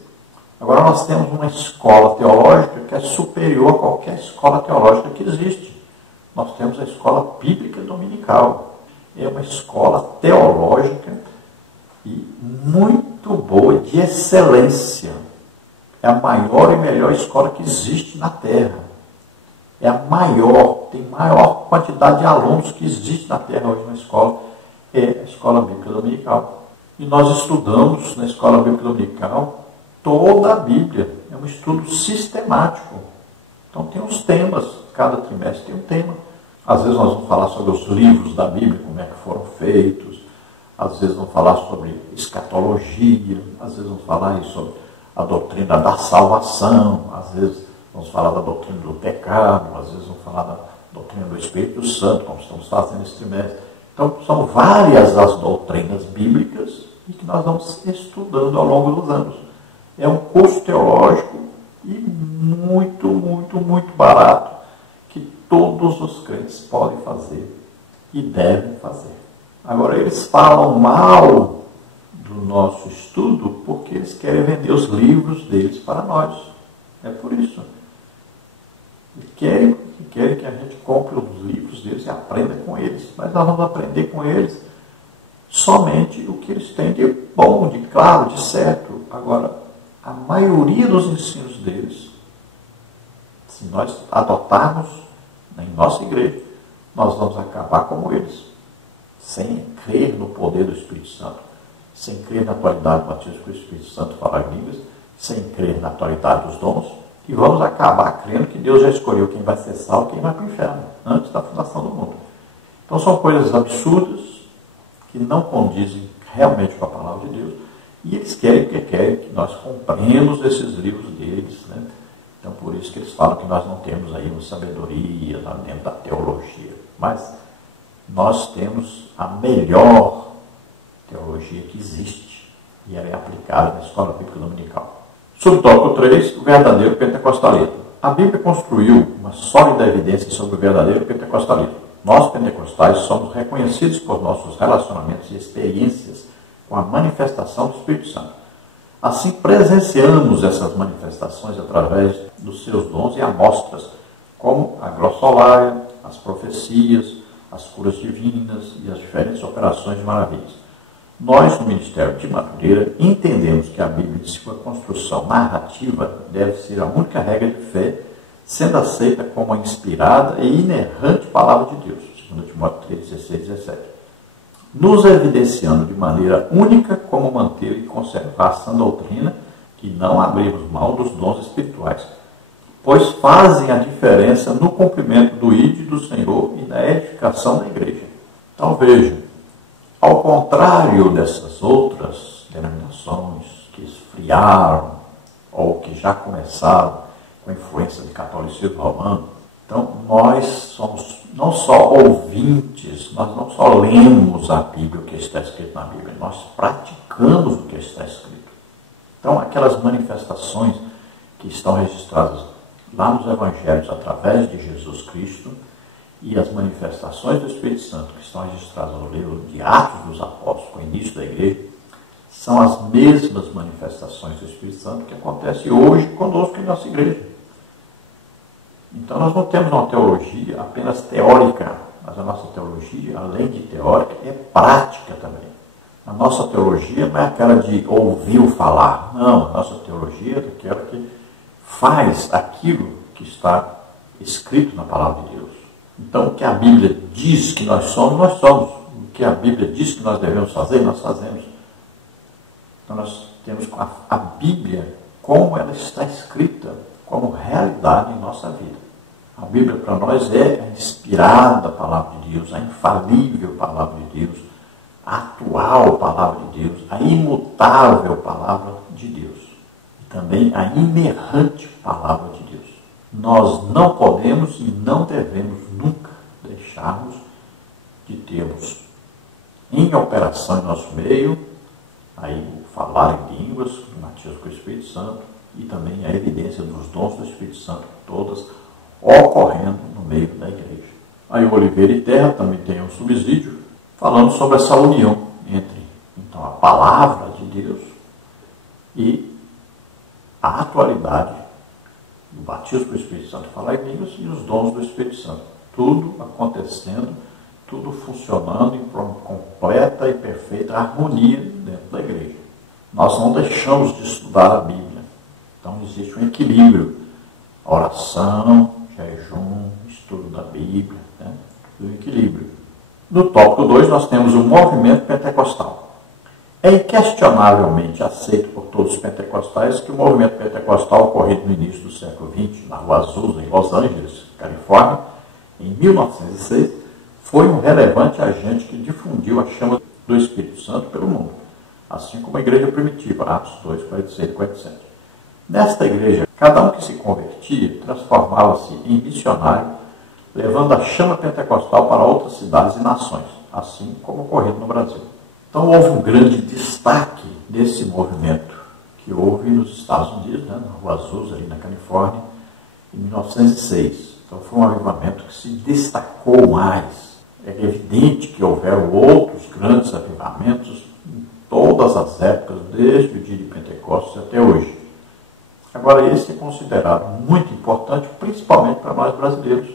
Agora nós temos uma escola teológica que é superior a qualquer escola teológica que existe. Nós temos a escola bíblica dominical. É uma escola teológica e muito boa, de excelência. É a maior e melhor escola que existe na Terra. É a maior, tem maior quantidade de alunos que existe na Terra hoje na escola. É a escola bíblica dominical. E nós estudamos na escola bíblica dominical toda a Bíblia. É um estudo sistemático. Então tem os temas, cada trimestre tem um tema. Às vezes nós vamos falar sobre os livros da Bíblia, como é que foram feitos. Às vezes vamos falar sobre escatologia. Às vezes vamos falar sobre a doutrina da salvação. Às vezes vamos falar da doutrina do pecado. Às vezes vamos falar da doutrina do Espírito Santo, como estamos fazendo esse trimestre. Então são várias as doutrinas bíblicas e que nós vamos estudando ao longo dos anos. É um curso teológico e muito, muito, muito barato, que todos os crentes podem fazer e devem fazer. Agora, eles falam mal do nosso estudo porque eles querem vender os livros deles para nós. É por isso. Eles querem que a gente compre os livros deles e aprenda com eles. Mas nós vamos aprender com eles somente o que eles têm de bom, de claro, de certo. Agora, a maioria dos ensinos deles, se nós adotarmos em nossa igreja, nós vamos acabar como eles, sem crer no poder do Espírito Santo, sem crer na atualidade do batismo com o Espírito Santo, falar em línguas, sem crer na atualidade dos dons, e vamos acabar crendo que Deus já escolheu quem vai ser salvo e quem vai para o inferno, antes da fundação do mundo. Então são coisas absurdas, que não condizem realmente com a palavra de Deus, e eles querem que nós compremos esses livros deles, né? Então, por isso que eles falam que nós não temos aí uma sabedoria lá dentro da teologia. Mas nós temos a melhor teologia que existe. E ela é aplicada na escola bíblica dominical. Subtópico 3, o verdadeiro pentecostalismo. A Bíblia construiu uma sólida evidência sobre o verdadeiro pentecostalismo. Nós, pentecostais, somos reconhecidos por nossos relacionamentos e experiências com a manifestação do Espírito Santo. Assim, presenciamos essas manifestações através dos seus dons e amostras, como a glossolalia, as profecias, as curas divinas e as diferentes operações de maravilhas. Nós, no Ministério de Madureira, entendemos que a Bíblia, de sua construção narrativa, deve ser a única regra de fé, sendo aceita como a inspirada e inerrante palavra de Deus, 2 Timóteo 3, 16 e 17. Nos evidenciando de maneira única como manter e conservar a sã doutrina, que não abrimos mão dos dons espirituais, pois fazem a diferença no cumprimento do ID do Senhor e na edificação da igreja. Então vejam, ao contrário dessas outras denominações que esfriaram ou que já começaram com a influência do catolicismo romano, então nós somos não só ouvintes, nós não só lemos a Bíblia, o que está escrito na Bíblia, nós praticamos o que está escrito. Então aquelas manifestações que estão registradas lá nos Evangelhos, através de Jesus Cristo, e as manifestações do Espírito Santo, que estão registradas no livro de Atos dos Apóstolos, com o início da igreja, são as mesmas manifestações do Espírito Santo que acontecem hoje conosco em nossa igreja. Então nós não temos uma teologia apenas teórica, mas a nossa teologia, além de teórica, é prática também. A nossa teologia não é aquela de ouvir falar, não, a nossa teologia é aquela que faz aquilo que está escrito na palavra de Deus. Então, o que a Bíblia diz que nós somos, nós somos. O que a Bíblia diz que nós devemos fazer, nós fazemos. Então, nós temos a Bíblia, como ela está escrita, como realidade em nossa vida. A Bíblia, para nós, é a inspirada palavra de Deus, a infalível palavra de Deus, a atual palavra de Deus, a imutável palavra de Deus. E também a inerrante palavra de Deus. Nós não podemos e não devemos nunca deixarmos de termos em operação em nosso meio, aí o falar em línguas, o batismo com o Espírito Santo, e também a evidência dos dons do Espírito Santo, todas ocorrendo no meio da igreja. Aí o Oliveira e Terra também tem um subsídio falando sobre essa união entre então, a palavra de Deus e a atualidade do batismo com o Espírito Santo, falar em línguas, e os dons do Espírito Santo. Tudo acontecendo, tudo funcionando em completa e perfeita harmonia dentro da igreja. Nós não deixamos de estudar a Bíblia. Então existe um equilíbrio. Oração, jejum, estudo da Bíblia, né? Tudo equilíbrio. No tópico 2 nós temos o movimento pentecostal. É inquestionavelmente aceito por todos os pentecostais que o movimento pentecostal ocorrido no início do século XX, na Rua Azusa, em Los Angeles, Califórnia, em 1906, foi um relevante agente que difundiu a chama do Espírito Santo pelo mundo, assim como a igreja primitiva, Atos 2, 46 e 47. Nesta igreja, cada um que se convertia transformava-se em missionário, levando a chama pentecostal para outras cidades e nações, assim como ocorrido no Brasil. Então houve um grande destaque desse movimento que houve nos Estados Unidos, né, na Rua Azusa, ali na Califórnia, em 1906. Então foi um avivamento que se destacou mais. É evidente que houveram outros grandes avivamentos em todas as épocas, desde o dia de Pentecostes até hoje. Agora, esse é considerado muito importante, principalmente para nós brasileiros,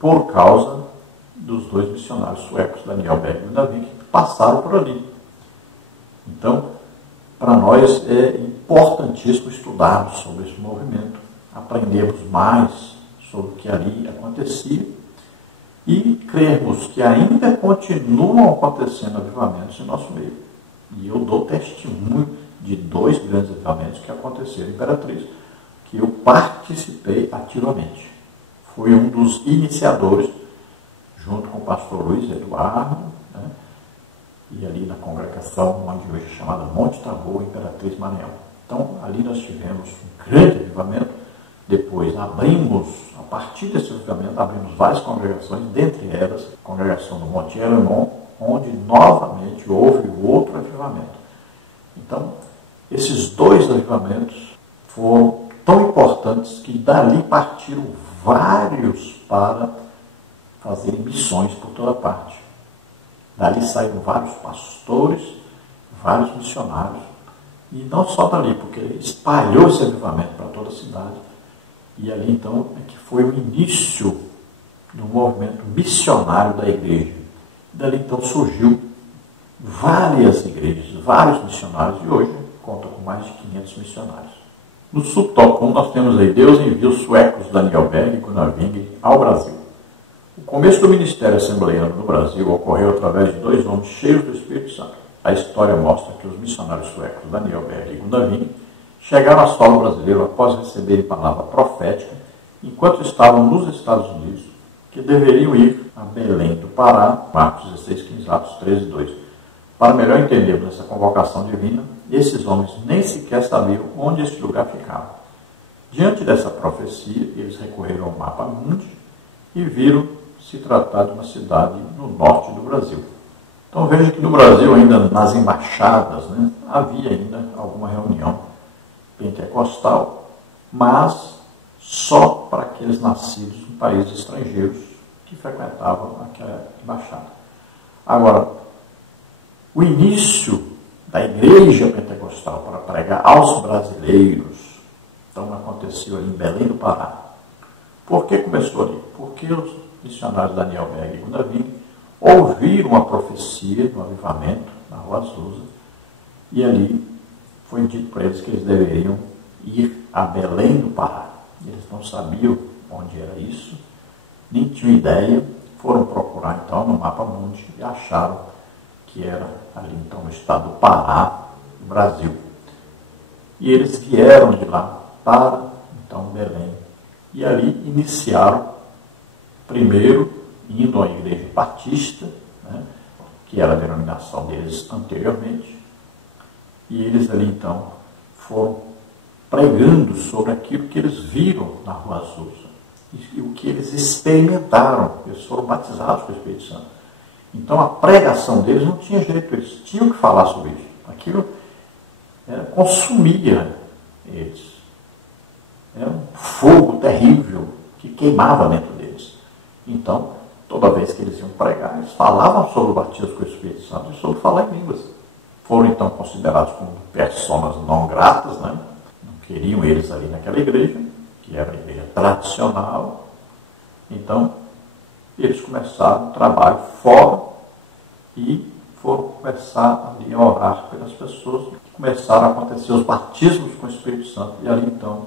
por causa dos dois missionários suecos, Daniel Berg e Gunnar Wink, que passaram por ali. Então, para nós é importantíssimo estudarmos sobre esse movimento, aprendermos mais sobre o que ali acontecia e crermos que ainda continuam acontecendo avivamentos em nosso meio. E eu dou testemunho de 2 grandes avivamentos que aconteceram em Imperatriz, que eu participei ativamente. Fui um dos iniciadores, junto com o pastor Luiz Eduardo, né, e ali na congregação, onde hoje é chamada Monte Tabor, Imperatriz Maranhão. Então, ali nós tivemos um grande avivamento. Depois abrimos, a partir desse avivamento, abrimos várias congregações, dentre elas a congregação do Monte Hermon, onde novamente houve outro avivamento. Então, esses 2 avivamentos foram tão importantes que dali partiram vários para fazerem missões por toda parte. Dali saíram vários pastores, vários missionários, e não só dali, porque espalhou esse avivamento para toda a cidade. E ali então é que foi o início do movimento missionário da igreja. Dali então surgiu várias igrejas, vários missionários, e hoje conta com mais de 500 missionários. No subtópico 1 nós temos aí: Deus envia os suecos Daniel Berg e Gunnar Wing ao Brasil. O começo do ministério assembleiano no Brasil ocorreu através de 2 homens cheios do Espírito Santo. A história mostra que os missionários suecos Daniel Berg e Gunnar Wing chegaram a solo brasileiro após receberem palavra profética, enquanto estavam nos Estados Unidos, que deveriam ir a Belém do Pará, Marcos 16, 15, Atos 13, 2. Para melhor entendermos essa convocação divina, esses homens nem sequer sabiam onde esse lugar ficava. Diante dessa profecia, eles recorreram ao mapa mundi e viram se tratar de uma cidade no norte do Brasil. Então veja que no Brasil, ainda nas embaixadas, né, havia ainda alguma reunião pentecostal, mas só para aqueles nascidos em países estrangeiros que frequentavam aquela embaixada. Agora, o início da igreja pentecostal para pregar aos brasileiros, então aconteceu ali em Belém do Pará. Por que começou ali? Porque os missionários Daniel Berg e Gunnar Wing ouviram a profecia do avivamento na Rua Azusa, e ali foi dito para eles que eles deveriam ir a Belém do Pará. Eles não sabiam onde era isso, nem tinham ideia, foram procurar então no mapa mundi e acharam que era ali então no estado do Pará, no Brasil. E eles vieram de lá para então Belém, e ali iniciaram, primeiro indo à igreja batista, né, que era a denominação deles anteriormente, e eles ali então foram pregando sobre aquilo que eles viram na Rua Azusa, e o que eles experimentaram. Eles foram batizados com o Espírito Santo. Então a pregação deles não tinha jeito, eles tinham que falar sobre isso. Aquilo consumia eles. Era um fogo terrível que queimava dentro deles. Então, toda vez que eles iam pregar, eles falavam sobre o batismo com o Espírito Santo e sobre falar em línguas. Foram então considerados como pessoas não gratas, né? Não queriam eles ali naquela igreja, que era a igreja tradicional. Então, eles começaram um trabalho fora e foram começar ali a orar pelas pessoas. Começaram a acontecer os batismos com o Espírito Santo, e ali então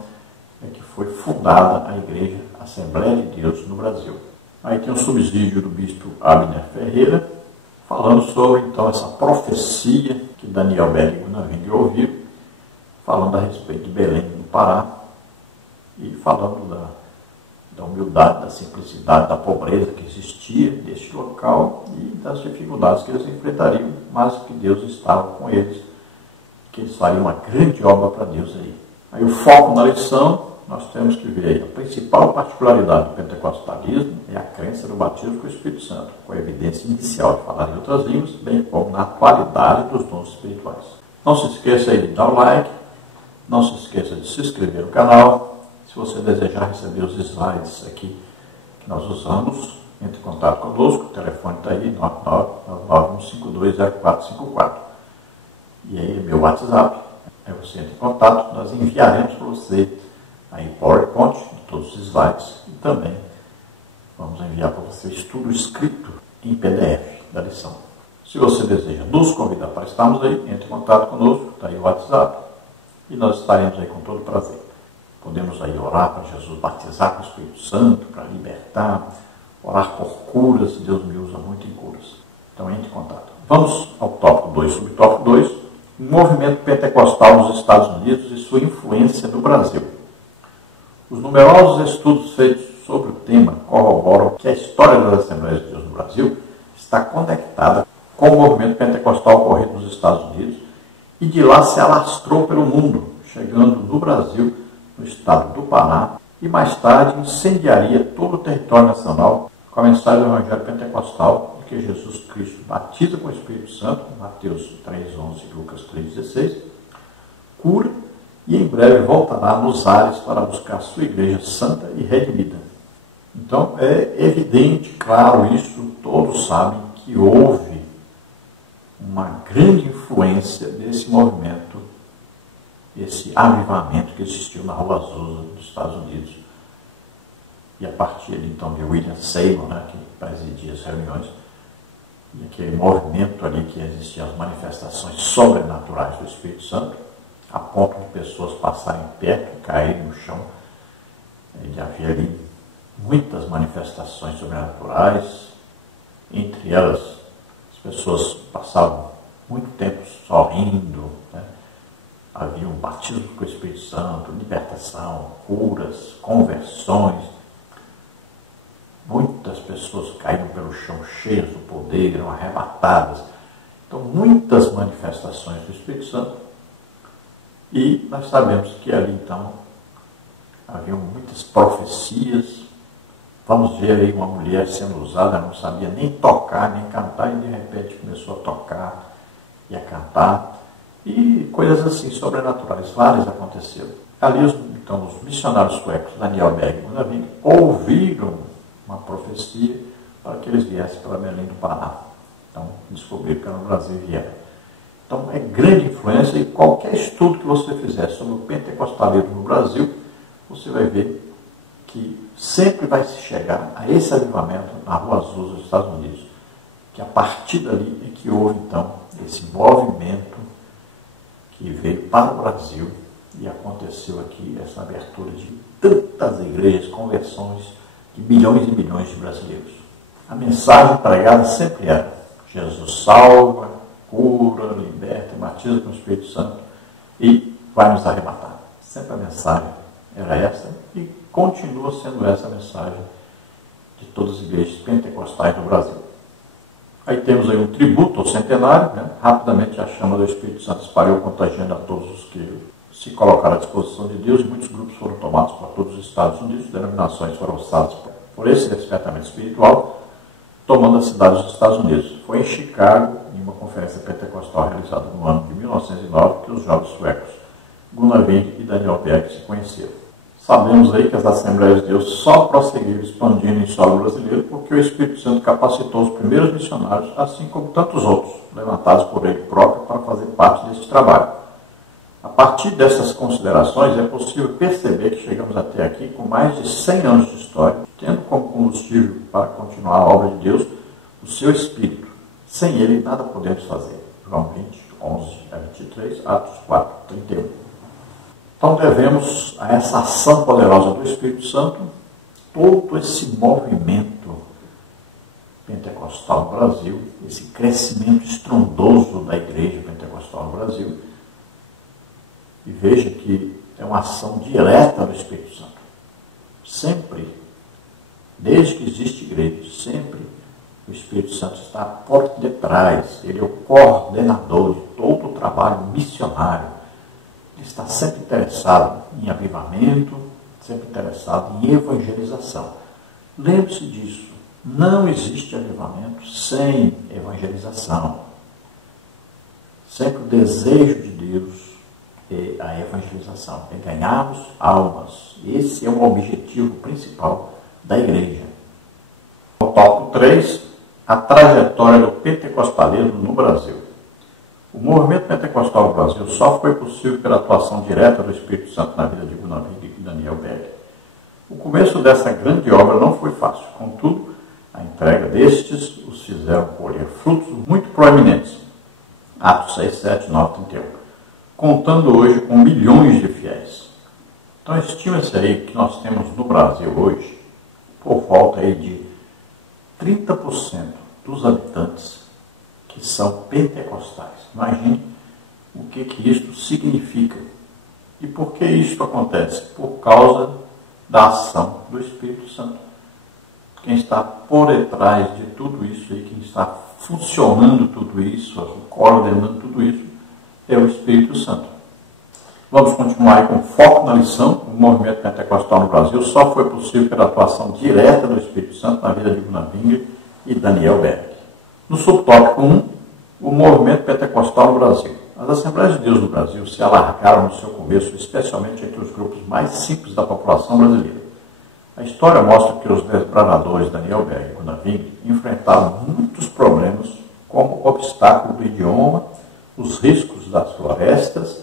é que foi fundada a Igreja Assembleia de Deus no Brasil. Aí tem um subsídio do bispo Abner Ferreira, falando sobre então essa profecia que Daniel Berg e Gunnar Wing ouviram, falando a respeito de Belém do Pará, e falando da humildade, da simplicidade, da pobreza que existia deste local e das dificuldades que eles enfrentariam, mas que Deus estava com eles, que eles fariam uma grande obra para Deus aí. Aí o foco na lição, nós temos que ver aí, a principal particularidade do pentecostalismo é a crença no batismo com o Espírito Santo, com a evidência inicial de falar em outras línguas, bem como na atualidade dos dons espirituais. Não se esqueça aí de dar o like, não se esqueça de se inscrever no canal. Se você desejar receber os slides aqui que nós usamos, entre em contato conosco, o telefone está aí, 991520454. E aí meu WhatsApp, aí você entra em contato, nós enviaremos para você aí PowerPoint de todos os slides, e também vamos enviar para você o estudo escrito em PDF da lição. Se você deseja nos convidar para estarmos aí, entre em contato conosco, está aí o WhatsApp, e nós estaremos aí com todo prazer. Podemos aí orar para Jesus batizar com o Espírito Santo, para libertar, orar por curas, Deus me usa muito em curas. Então entre em contato. Vamos ao tópico 2, subtópico 2, o movimento pentecostal nos Estados Unidos e sua influência no Brasil. Os numerosos estudos feitos sobre o tema corroboram que a história das Assembleias de Deus no Brasil está conectada com o movimento pentecostal ocorrido nos Estados Unidos, e de lá se alastrou pelo mundo, chegando no Brasil, no estado do Pará, e mais tarde incendiaria todo o território nacional com a mensagem do Evangelho Pentecostal de que Jesus Cristo batiza com o Espírito Santo, Mateus 3:11 e Lucas 3:16, cura, e em breve voltará nos ares para buscar sua igreja santa e redimida. Então é evidente, claro, isso todos sabem, que houve uma grande influência desse movimento, esse avivamento que existiu na Rua Azusa dos Estados Unidos, e a partir então de William Seymour, né, que presidia as reuniões, e aquele movimento ali que existiam as manifestações sobrenaturais do Espírito Santo, a ponto de pessoas passarem perto e caírem no chão. E havia ali muitas manifestações sobrenaturais, entre elas as pessoas passavam muito tempo sorrindo, né? Havia um batismo com o Espírito Santo, libertação, curas, conversões. Muitas pessoas caíram pelo chão cheias do poder, eram arrebatadas. Então, muitas manifestações do Espírito Santo. E nós sabemos que ali, então, havia muitas profecias. Vamos ver aí uma mulher sendo usada, não sabia nem tocar, nem cantar, e de repente começou a tocar e a cantar. E coisas assim, sobrenaturais, várias aconteceram. Ali, então, os missionários suecos, Daniel Berg e Gunnar Wingren, ouviram uma profecia para que eles viessem para Belém do Pará. Então, descobriram que era no Brasil e vieram. Então, é grande influência, e qualquer estudo que você fizer sobre o pentecostalismo no Brasil, você vai ver que sempre vai se chegar a esse avivamento na Rua Azusa, nos Estados Unidos, que a partir dali é que houve, então, esse movimento que veio para o Brasil e aconteceu aqui essa abertura de tantas igrejas, conversões de milhões e milhões de brasileiros. A mensagem pregada sempre era: Jesus salva, cura, liberta, batiza com o Espírito Santo e vai nos arrebatar. Sempre a mensagem era essa e continua sendo essa a mensagem de todas as igrejas pentecostais do Brasil. Aí temos aí um tributo ao centenário, né? Rapidamente a chama do Espírito Santo espalhou, contagiando a todos os que se colocaram à disposição de Deus, e muitos grupos foram tomados por todos os Estados Unidos, denominações foram alçadas por esse despertamento espiritual, tomando a cidade dos Estados Unidos. Foi em Chicago, em uma conferência pentecostal realizada no ano de 1909, que os jovens suecos Gunnar Wingren e Daniel Berg se conheceram. Sabemos aí que as Assembleias de Deus só prosseguiram expandindo em solo brasileiro porque o Espírito Santo capacitou os primeiros missionários, assim como tantos outros, levantados por ele próprio para fazer parte desse trabalho. A partir dessas considerações, é possível perceber que chegamos até aqui com mais de 100 anos de história, tendo como combustível para continuar a obra de Deus o seu Espírito. Sem ele, nada podemos fazer. João 20, 11 a 23, Atos 4, 31. Então devemos a essa ação poderosa do Espírito Santo todo esse movimento pentecostal no Brasil, esse crescimento estrondoso da igreja pentecostal no Brasil. E veja que é uma ação direta do Espírito Santo. Sempre, desde que existe igreja, sempre o Espírito Santo está por detrás. Ele é o coordenador de todo o trabalho missionário. Ele está sempre interessado em avivamento, sempre interessado em evangelização. Lembre-se disso. Não existe avivamento sem evangelização. Sempre o desejo de Deus é a evangelização, é ganharmos almas. Esse é o objetivo principal da igreja. O tópico 3, a trajetória do pentecostalismo no Brasil. O movimento pentecostal no Brasil só foi possível pela atuação direta do Espírito Santo na vida de Gunnar Wingren e Daniel Berg. O começo dessa grande obra não foi fácil, contudo, a entrega destes os fizeram colher frutos muito proeminentes. Atos 6, 7, 9, 31. Contando hoje com milhões de fiéis. Então, estima-se aí que nós temos no Brasil hoje, por volta aí de 30% dos habitantes que são pentecostais. Imagine o que isto significa. E por que isto acontece? Por causa da ação do Espírito Santo. Quem está por detrás de tudo isso aí, quem está funcionando tudo isso, coordenando tudo isso, é o Espírito Santo. Vamos continuar aí com foco na lição. O movimento pentecostal no Brasil só foi possível pela atuação direta do Espírito Santo na vida de Gunnar Wingren e Daniel Berg. No subtópico 1, o movimento pentecostal no Brasil. As Assembleias de Deus no Brasil se alargaram no seu começo, especialmente entre os grupos mais simples da população brasileira. A história mostra que os desbravadores Daniel Berg e Gunnar Wingren enfrentaram muitos problemas, como o obstáculo do idioma, os riscos das florestas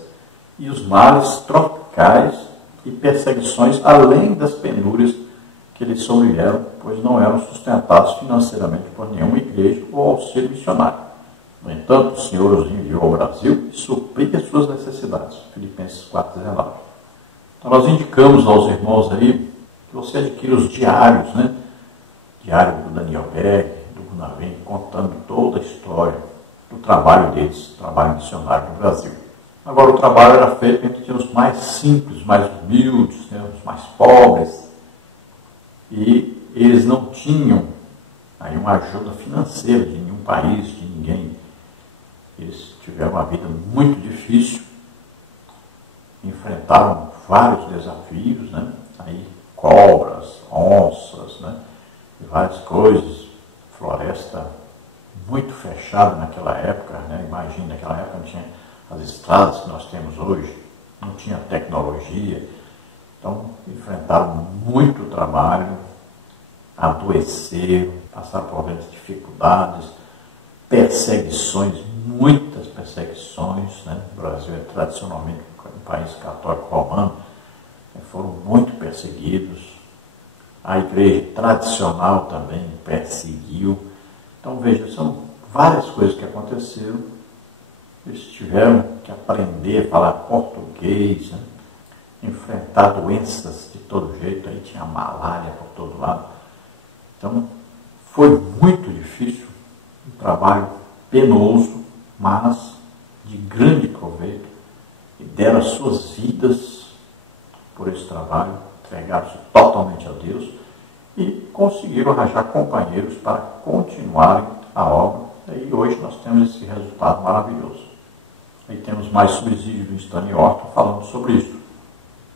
e os males tropicais e perseguições, além das penúrias que eles sobrevieram, pois não eram sustentados financeiramente por nenhuma igreja ou auxílio missionário. No entanto, o Senhor os enviou ao Brasil e supriu as suas necessidades. Filipenses 4,19. Então nós indicamos aos irmãos aí que você adquira os diários, né? Diário do Daniel Berg, do Gunnar Wingren, contando toda a história do trabalho deles, trabalho missionário no Brasil. Agora, o trabalho era feito entre os mais simples, mais humildes, né? Os mais pobres, e eles não tinham aí uma ajuda financeira de nenhum país, de ninguém. Eles tiveram uma vida muito difícil, enfrentaram vários desafios, né? Aí, cobras, onças, né? E várias coisas, floresta muito fechada naquela época, né? Imagina, naquela época não tinha as estradas que nós temos hoje, não tinha tecnologia, Então, enfrentaram muito trabalho, adoeceram, passaram por grandes dificuldades, perseguições, muitas perseguições, né? O Brasil é tradicionalmente um país católico romano, foram muito perseguidos. A igreja tradicional também perseguiu. Então, veja, são várias coisas que aconteceram. Eles tiveram que aprender a falar português, né? Enfrentar doenças de todo jeito, aí tinha malária por todo lado. Então, foi muito difícil, um trabalho penoso, mas de grande proveito, e deram as suas vidas por esse trabalho, entregaram-se totalmente a Deus e conseguiram arranjar companheiros para continuarem a obra. E hoje nós temos esse resultado maravilhoso. Aí temos mais subsídios do Stanley Horton falando sobre isso.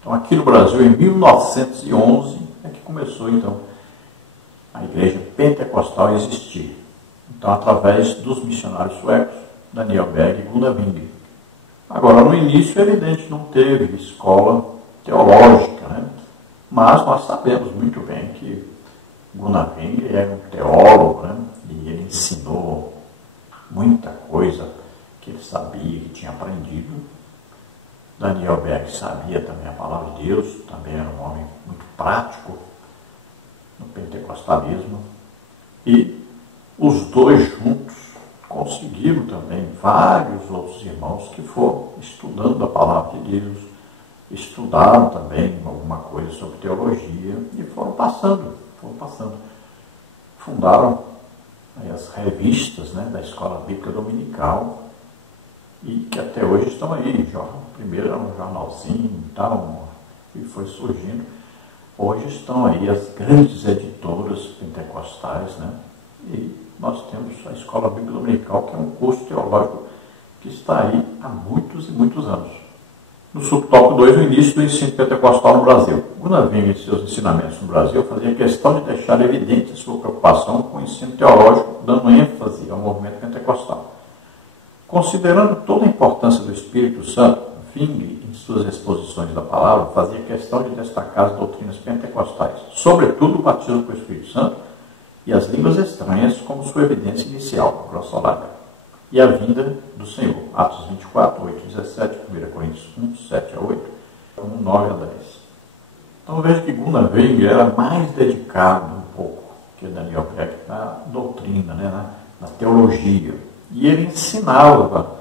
Então, aqui no Brasil, em 1911, é que começou, então, a igreja pentecostal a existir. Então, através dos missionários suecos, Daniel Berg e Gunnar Wingre. Agora, no início, é evidente, não teve escola teológica, né? Mas nós sabemos muito bem que Gunnar Wingre era um teólogo, né? E ele ensinou muita coisa que ele sabia, que tinha aprendido. Daniel Berg sabia também a palavra de Deus, também era um homem muito prático no pentecostalismo. E os dois juntos conseguiram também vários outros irmãos que foram estudando a palavra de Deus, estudaram também alguma coisa sobre teologia e foram passando. Fundaram aí as revistas, né, da Escola Bíblica Dominical, e que até hoje estão aí. Primeiro era um jornalzinho e tal, e foi surgindo. Hoje estão aí as grandes editoras pentecostais, né? E nós temos a Escola Bíblica Dominical, que é um curso teológico que está aí há muitos e muitos anos. No subtópico 2, o início do ensino pentecostal no Brasil. Gunnar Wingre, em seus ensinamentos no Brasil, fazia questão de deixar evidente a sua preocupação com o ensino teológico, dando ênfase ao movimento pentecostal. Considerando toda a importância do Espírito Santo, Wingre, em suas exposições da palavra, fazia questão de destacar as doutrinas pentecostais, sobretudo o batismo com o Espírito Santo e as línguas estranhas como sua evidência inicial, grossolada, e a vinda do Senhor. Atos 24, 8, 17, 1 Coríntios 1, 7 a 8, 1, 9 a 10. Então veja que Gunnar Wingre era mais dedicado um pouco que Daniel Berg na doutrina, né, na teologia. E ele ensinava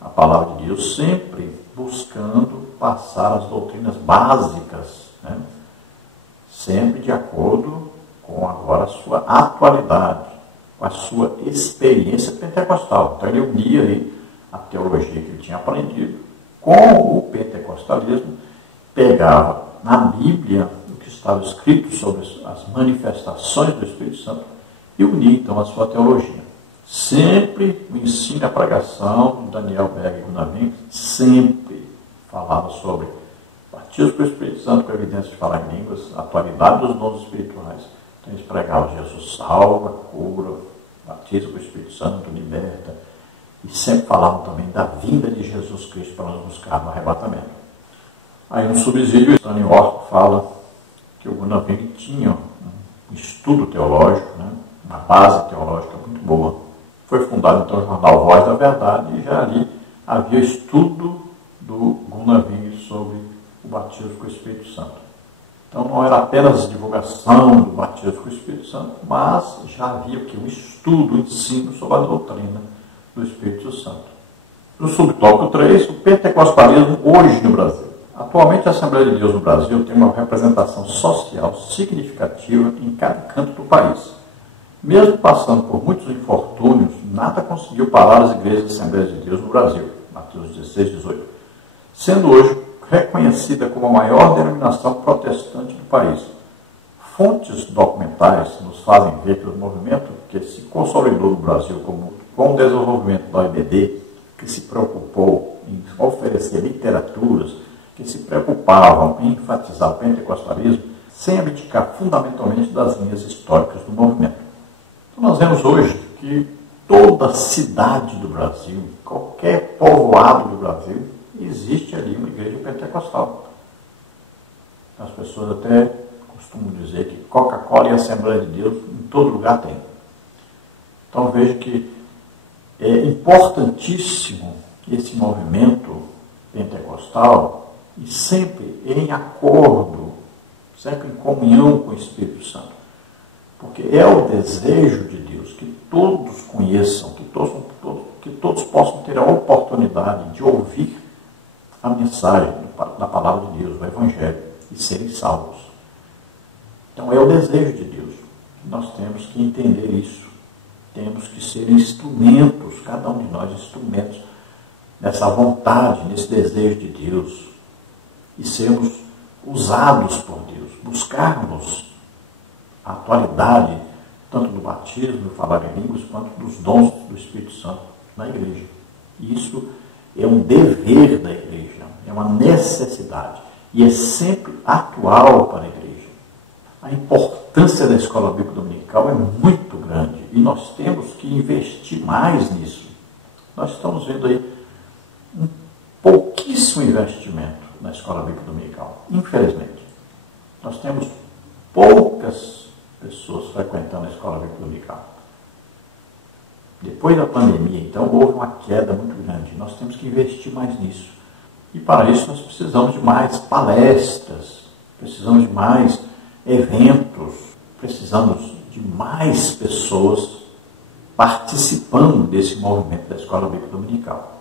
a palavra de Deus sempre buscando passar as doutrinas básicas, né, sempre de acordo com agora a sua atualidade, com a sua experiência pentecostal. Então ele unia aí a teologia que ele tinha aprendido com o pentecostalismo, pegava na Bíblia o que estava escrito sobre as manifestações do Espírito Santo e unia então a sua teologia. Sempre o ensino e a pregação de Daniel Berg e Gunnar Wingre sempre falava sobre batismo com o Espírito Santo, com evidência de falar em línguas, a atualidade dos dons espirituais. Então eles pregavam Jesus salva, cura, batismo com o Espírito Santo, liberta, e sempre falavam também da vinda de Jesus Cristo para nos buscar no arrebatamento. Aí no subsídio, o Stanley Horton fala que o Gunnar Wingre tinha um estudo teológico, né, uma base teológica muito boa. Foi fundado então o jornal Voz da Verdade, e já ali havia estudo do Gunnar Wingre sobre o batismo com o Espírito Santo. Então não era apenas divulgação do batismo com o Espírito Santo, mas já havia um estudo, um ensino sobre a doutrina do Espírito Santo. No subtópico 3, o pentecostalismo hoje no Brasil. Atualmente a Assembleia de Deus no Brasil tem uma representação social significativa em cada canto do país. Mesmo passando por muitos infortúnios, nada conseguiu parar as igrejas da Assembleia de Deus no Brasil, Mateus 16, 18, sendo hoje reconhecida como a maior denominação protestante do país. Fontes documentais nos fazem ver que o movimento que se consolidou no Brasil com o desenvolvimento da OIBD, que se preocupou em oferecer literaturas, que se preocupavam em enfatizar o pentecostalismo, sem abdicar fundamentalmente das linhas históricas do movimento. Então nós vemos hoje que toda cidade do Brasil, qualquer povoado do Brasil, existe ali uma igreja pentecostal. As pessoas até costumam dizer que Coca-Cola e Assembleia de Deus em todo lugar tem. Então vejo que é importantíssimo esse movimento pentecostal e sempre em acordo, sempre em comunhão com o Espírito Santo. Porque é o desejo de Deus que todos conheçam, que todos possam ter a oportunidade de ouvir a mensagem da palavra de Deus, o Evangelho, e serem salvos. Então é o desejo de Deus. Nós temos que entender isso. Temos que ser instrumentos, cada um de nós instrumentos, nessa vontade, nesse desejo de Deus, e sermos usados por Deus, buscarmos a atualidade, tanto do batismo, do falar em línguas, quanto dos dons do Espírito Santo na igreja. Isso é um dever da igreja, é uma necessidade, e é sempre atual para a igreja. A importância da escola bíblica dominical é muito grande, e nós temos que investir mais nisso. Nós estamos vendo aí um pouquíssimo investimento na escola bíblica dominical, infelizmente. Nós temos poucas pessoas frequentando a escola bíblica dominical. Depois da pandemia, então, houve uma queda muito grande. Nós temos que investir mais nisso. E para isso nós precisamos de mais palestras, precisamos de mais eventos, precisamos de mais pessoas participando desse movimento da escola bíblica dominical.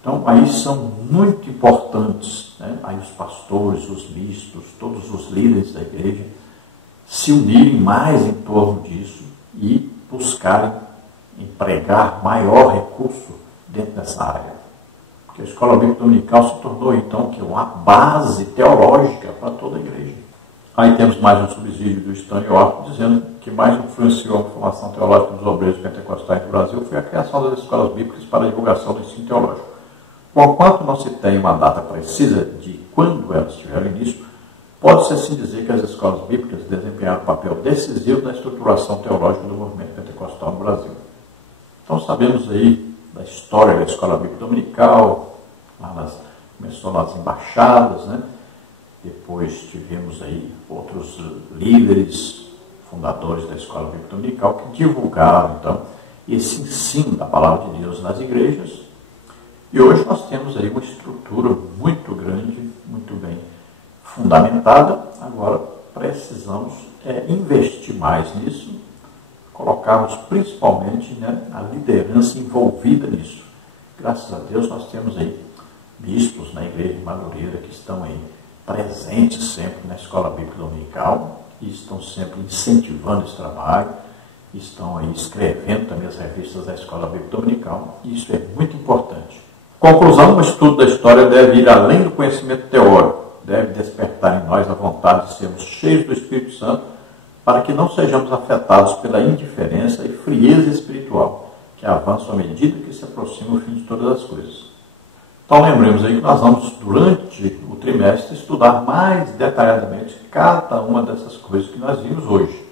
Então, aí são muito importantes, né? Aí os pastores, os bispos, todos os líderes da igreja se unirem mais em torno disso e buscarem empregar maior recurso dentro dessa área. Porque a escola bíblica dominical se tornou, então, uma base teológica para toda a igreja. Aí temos mais um subsídio do Stanley Orton, dizendo que mais influenciou a formação teológica dos obreiros pentecostais do Brasil foi a criação das escolas bíblicas para a divulgação do ensino teológico. Conquanto não se tem uma data precisa de quando elas tiveram início, pode-se assim dizer que as escolas bíblicas desempenharam um papel decisivo na estruturação teológica do movimento pentecostal no Brasil. Então sabemos aí da história da escola bíblica dominical, começou nas embaixadas, né? Depois tivemos aí outros líderes, fundadores da escola bíblica dominical, que divulgaram então esse ensino da palavra de Deus nas igrejas. E hoje nós temos aí uma estrutura muito grande, muito bem fundamentada. Agora precisamos investir mais nisso, colocarmos principalmente, né, a liderança envolvida nisso. Graças a Deus nós temos aí bispos na igreja de Madureira que estão aí presentes sempre na escola bíblica dominical e estão sempre incentivando esse trabalho, estão aí escrevendo também as revistas da escola bíblica dominical, e isso é muito importante. Conclusão: o estudo da história deve ir além do conhecimento teórico, deve despertar em nós a vontade de sermos cheios do Espírito Santo, para que não sejamos afetados pela indiferença e frieza espiritual, que avançam à medida que se aproxima o fim de todas as coisas. Então lembremos aí que nós vamos, durante o trimestre, estudar mais detalhadamente cada uma dessas coisas que nós vimos hoje.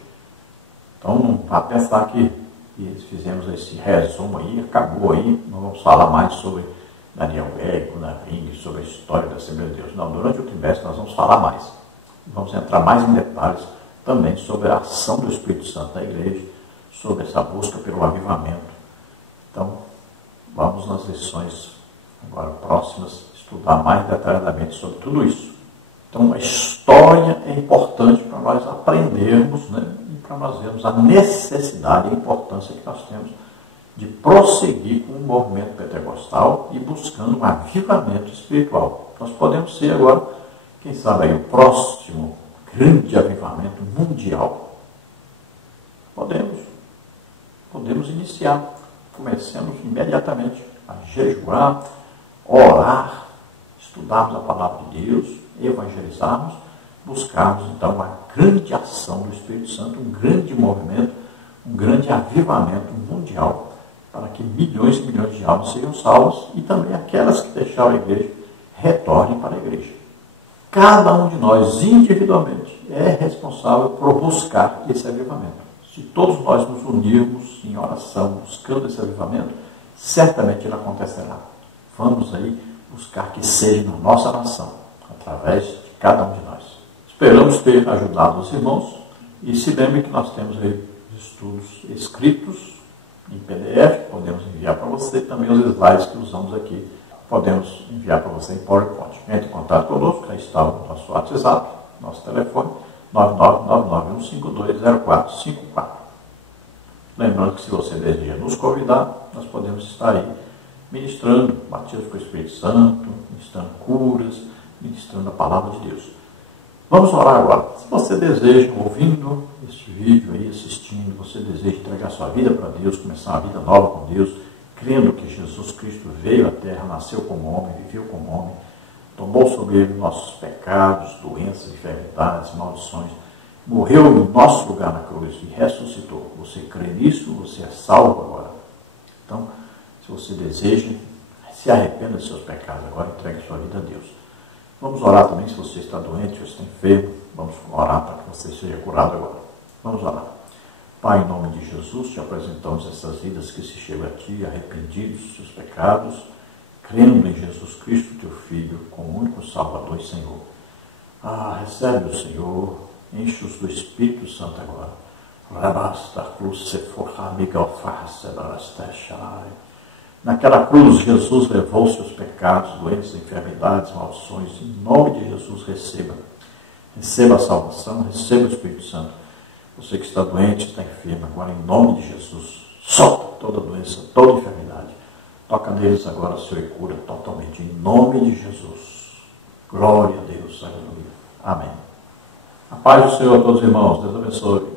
Então não vá pensar que fizemos esse resumo aí, acabou aí, não vamos falar mais sobre Daniel Beck, Ring, sobre a história da Assembleia de Deus. Não, durante o trimestre nós vamos falar mais. Vamos entrar mais em detalhes também sobre a ação do Espírito Santo na igreja, sobre essa busca pelo avivamento. Então, vamos nas lições agora próximas estudar mais detalhadamente sobre tudo isso. Então, a história é importante para nós aprendermos, né? E para nós vermos a necessidade e a importância que nós temos de prosseguir com o movimento pentecostal e buscando um avivamento espiritual. Nós podemos ser agora, quem sabe aí, o próximo grande avivamento mundial. Podemos iniciar. Comecemos imediatamente a jejuar, orar, estudarmos a palavra de Deus, evangelizarmos, buscarmos então uma grande ação do Espírito Santo, um grande movimento, um grande avivamento mundial, para que milhões e milhões de almas sejam salvas e também aquelas que deixaram a igreja retornem para a igreja. Cada um de nós, individualmente, é responsável por buscar esse avivamento. Se todos nós nos unirmos em oração, buscando esse avivamento, certamente ele acontecerá. Vamos aí buscar que seja na nossa nação, através de cada um de nós. Esperamos ter ajudado os irmãos e se lembre que nós temos aí estudos escritos em PDF, podemos enviar para você, também os slides que usamos aqui, podemos enviar para você em PowerPoint. Entre em contato conosco, aí está o nosso WhatsApp, nosso telefone, 99991520454. Lembrando que se você deseja nos convidar, nós podemos estar aí ministrando, batismo com o Espírito Santo, ministrando curas, ministrando a palavra de Deus. Vamos orar agora. Se você deseja, ouvindo este vídeo aí, assistindo, você deseja entregar sua vida para Deus, começar uma vida nova com Deus, crendo que Jesus Cristo veio à terra, nasceu como homem, viveu como homem, tomou sobre ele nossos pecados, doenças, enfermidades, maldições, morreu no nosso lugar na cruz e ressuscitou. Você crê nisso, você é salvo agora. Então, se você deseja, se arrependa de seus pecados agora, entregue sua vida a Deus. Vamos orar também se você está doente, se você está enfermo, vamos orar para que você seja curado agora. Vamos orar. Pai, em nome de Jesus, te apresentamos essas vidas que se chegam a Ti, arrependidos dos seus pecados, crendo em Jesus Cristo, Teu Filho, como único Salvador e Senhor. Recebe o Senhor, enche-os do Espírito Santo agora. Naquela cruz, Jesus levou seus pecados, doenças, enfermidades, maldições. Em nome de Jesus, receba. Receba a salvação, receba o Espírito Santo. Você que está doente, está enfermo, agora em nome de Jesus, solta toda doença, toda enfermidade. Toca neles agora, Senhor, e cura totalmente. Em nome de Jesus. Glória a Deus. Aleluia. Amém. A paz do Senhor a todos os irmãos. Deus abençoe.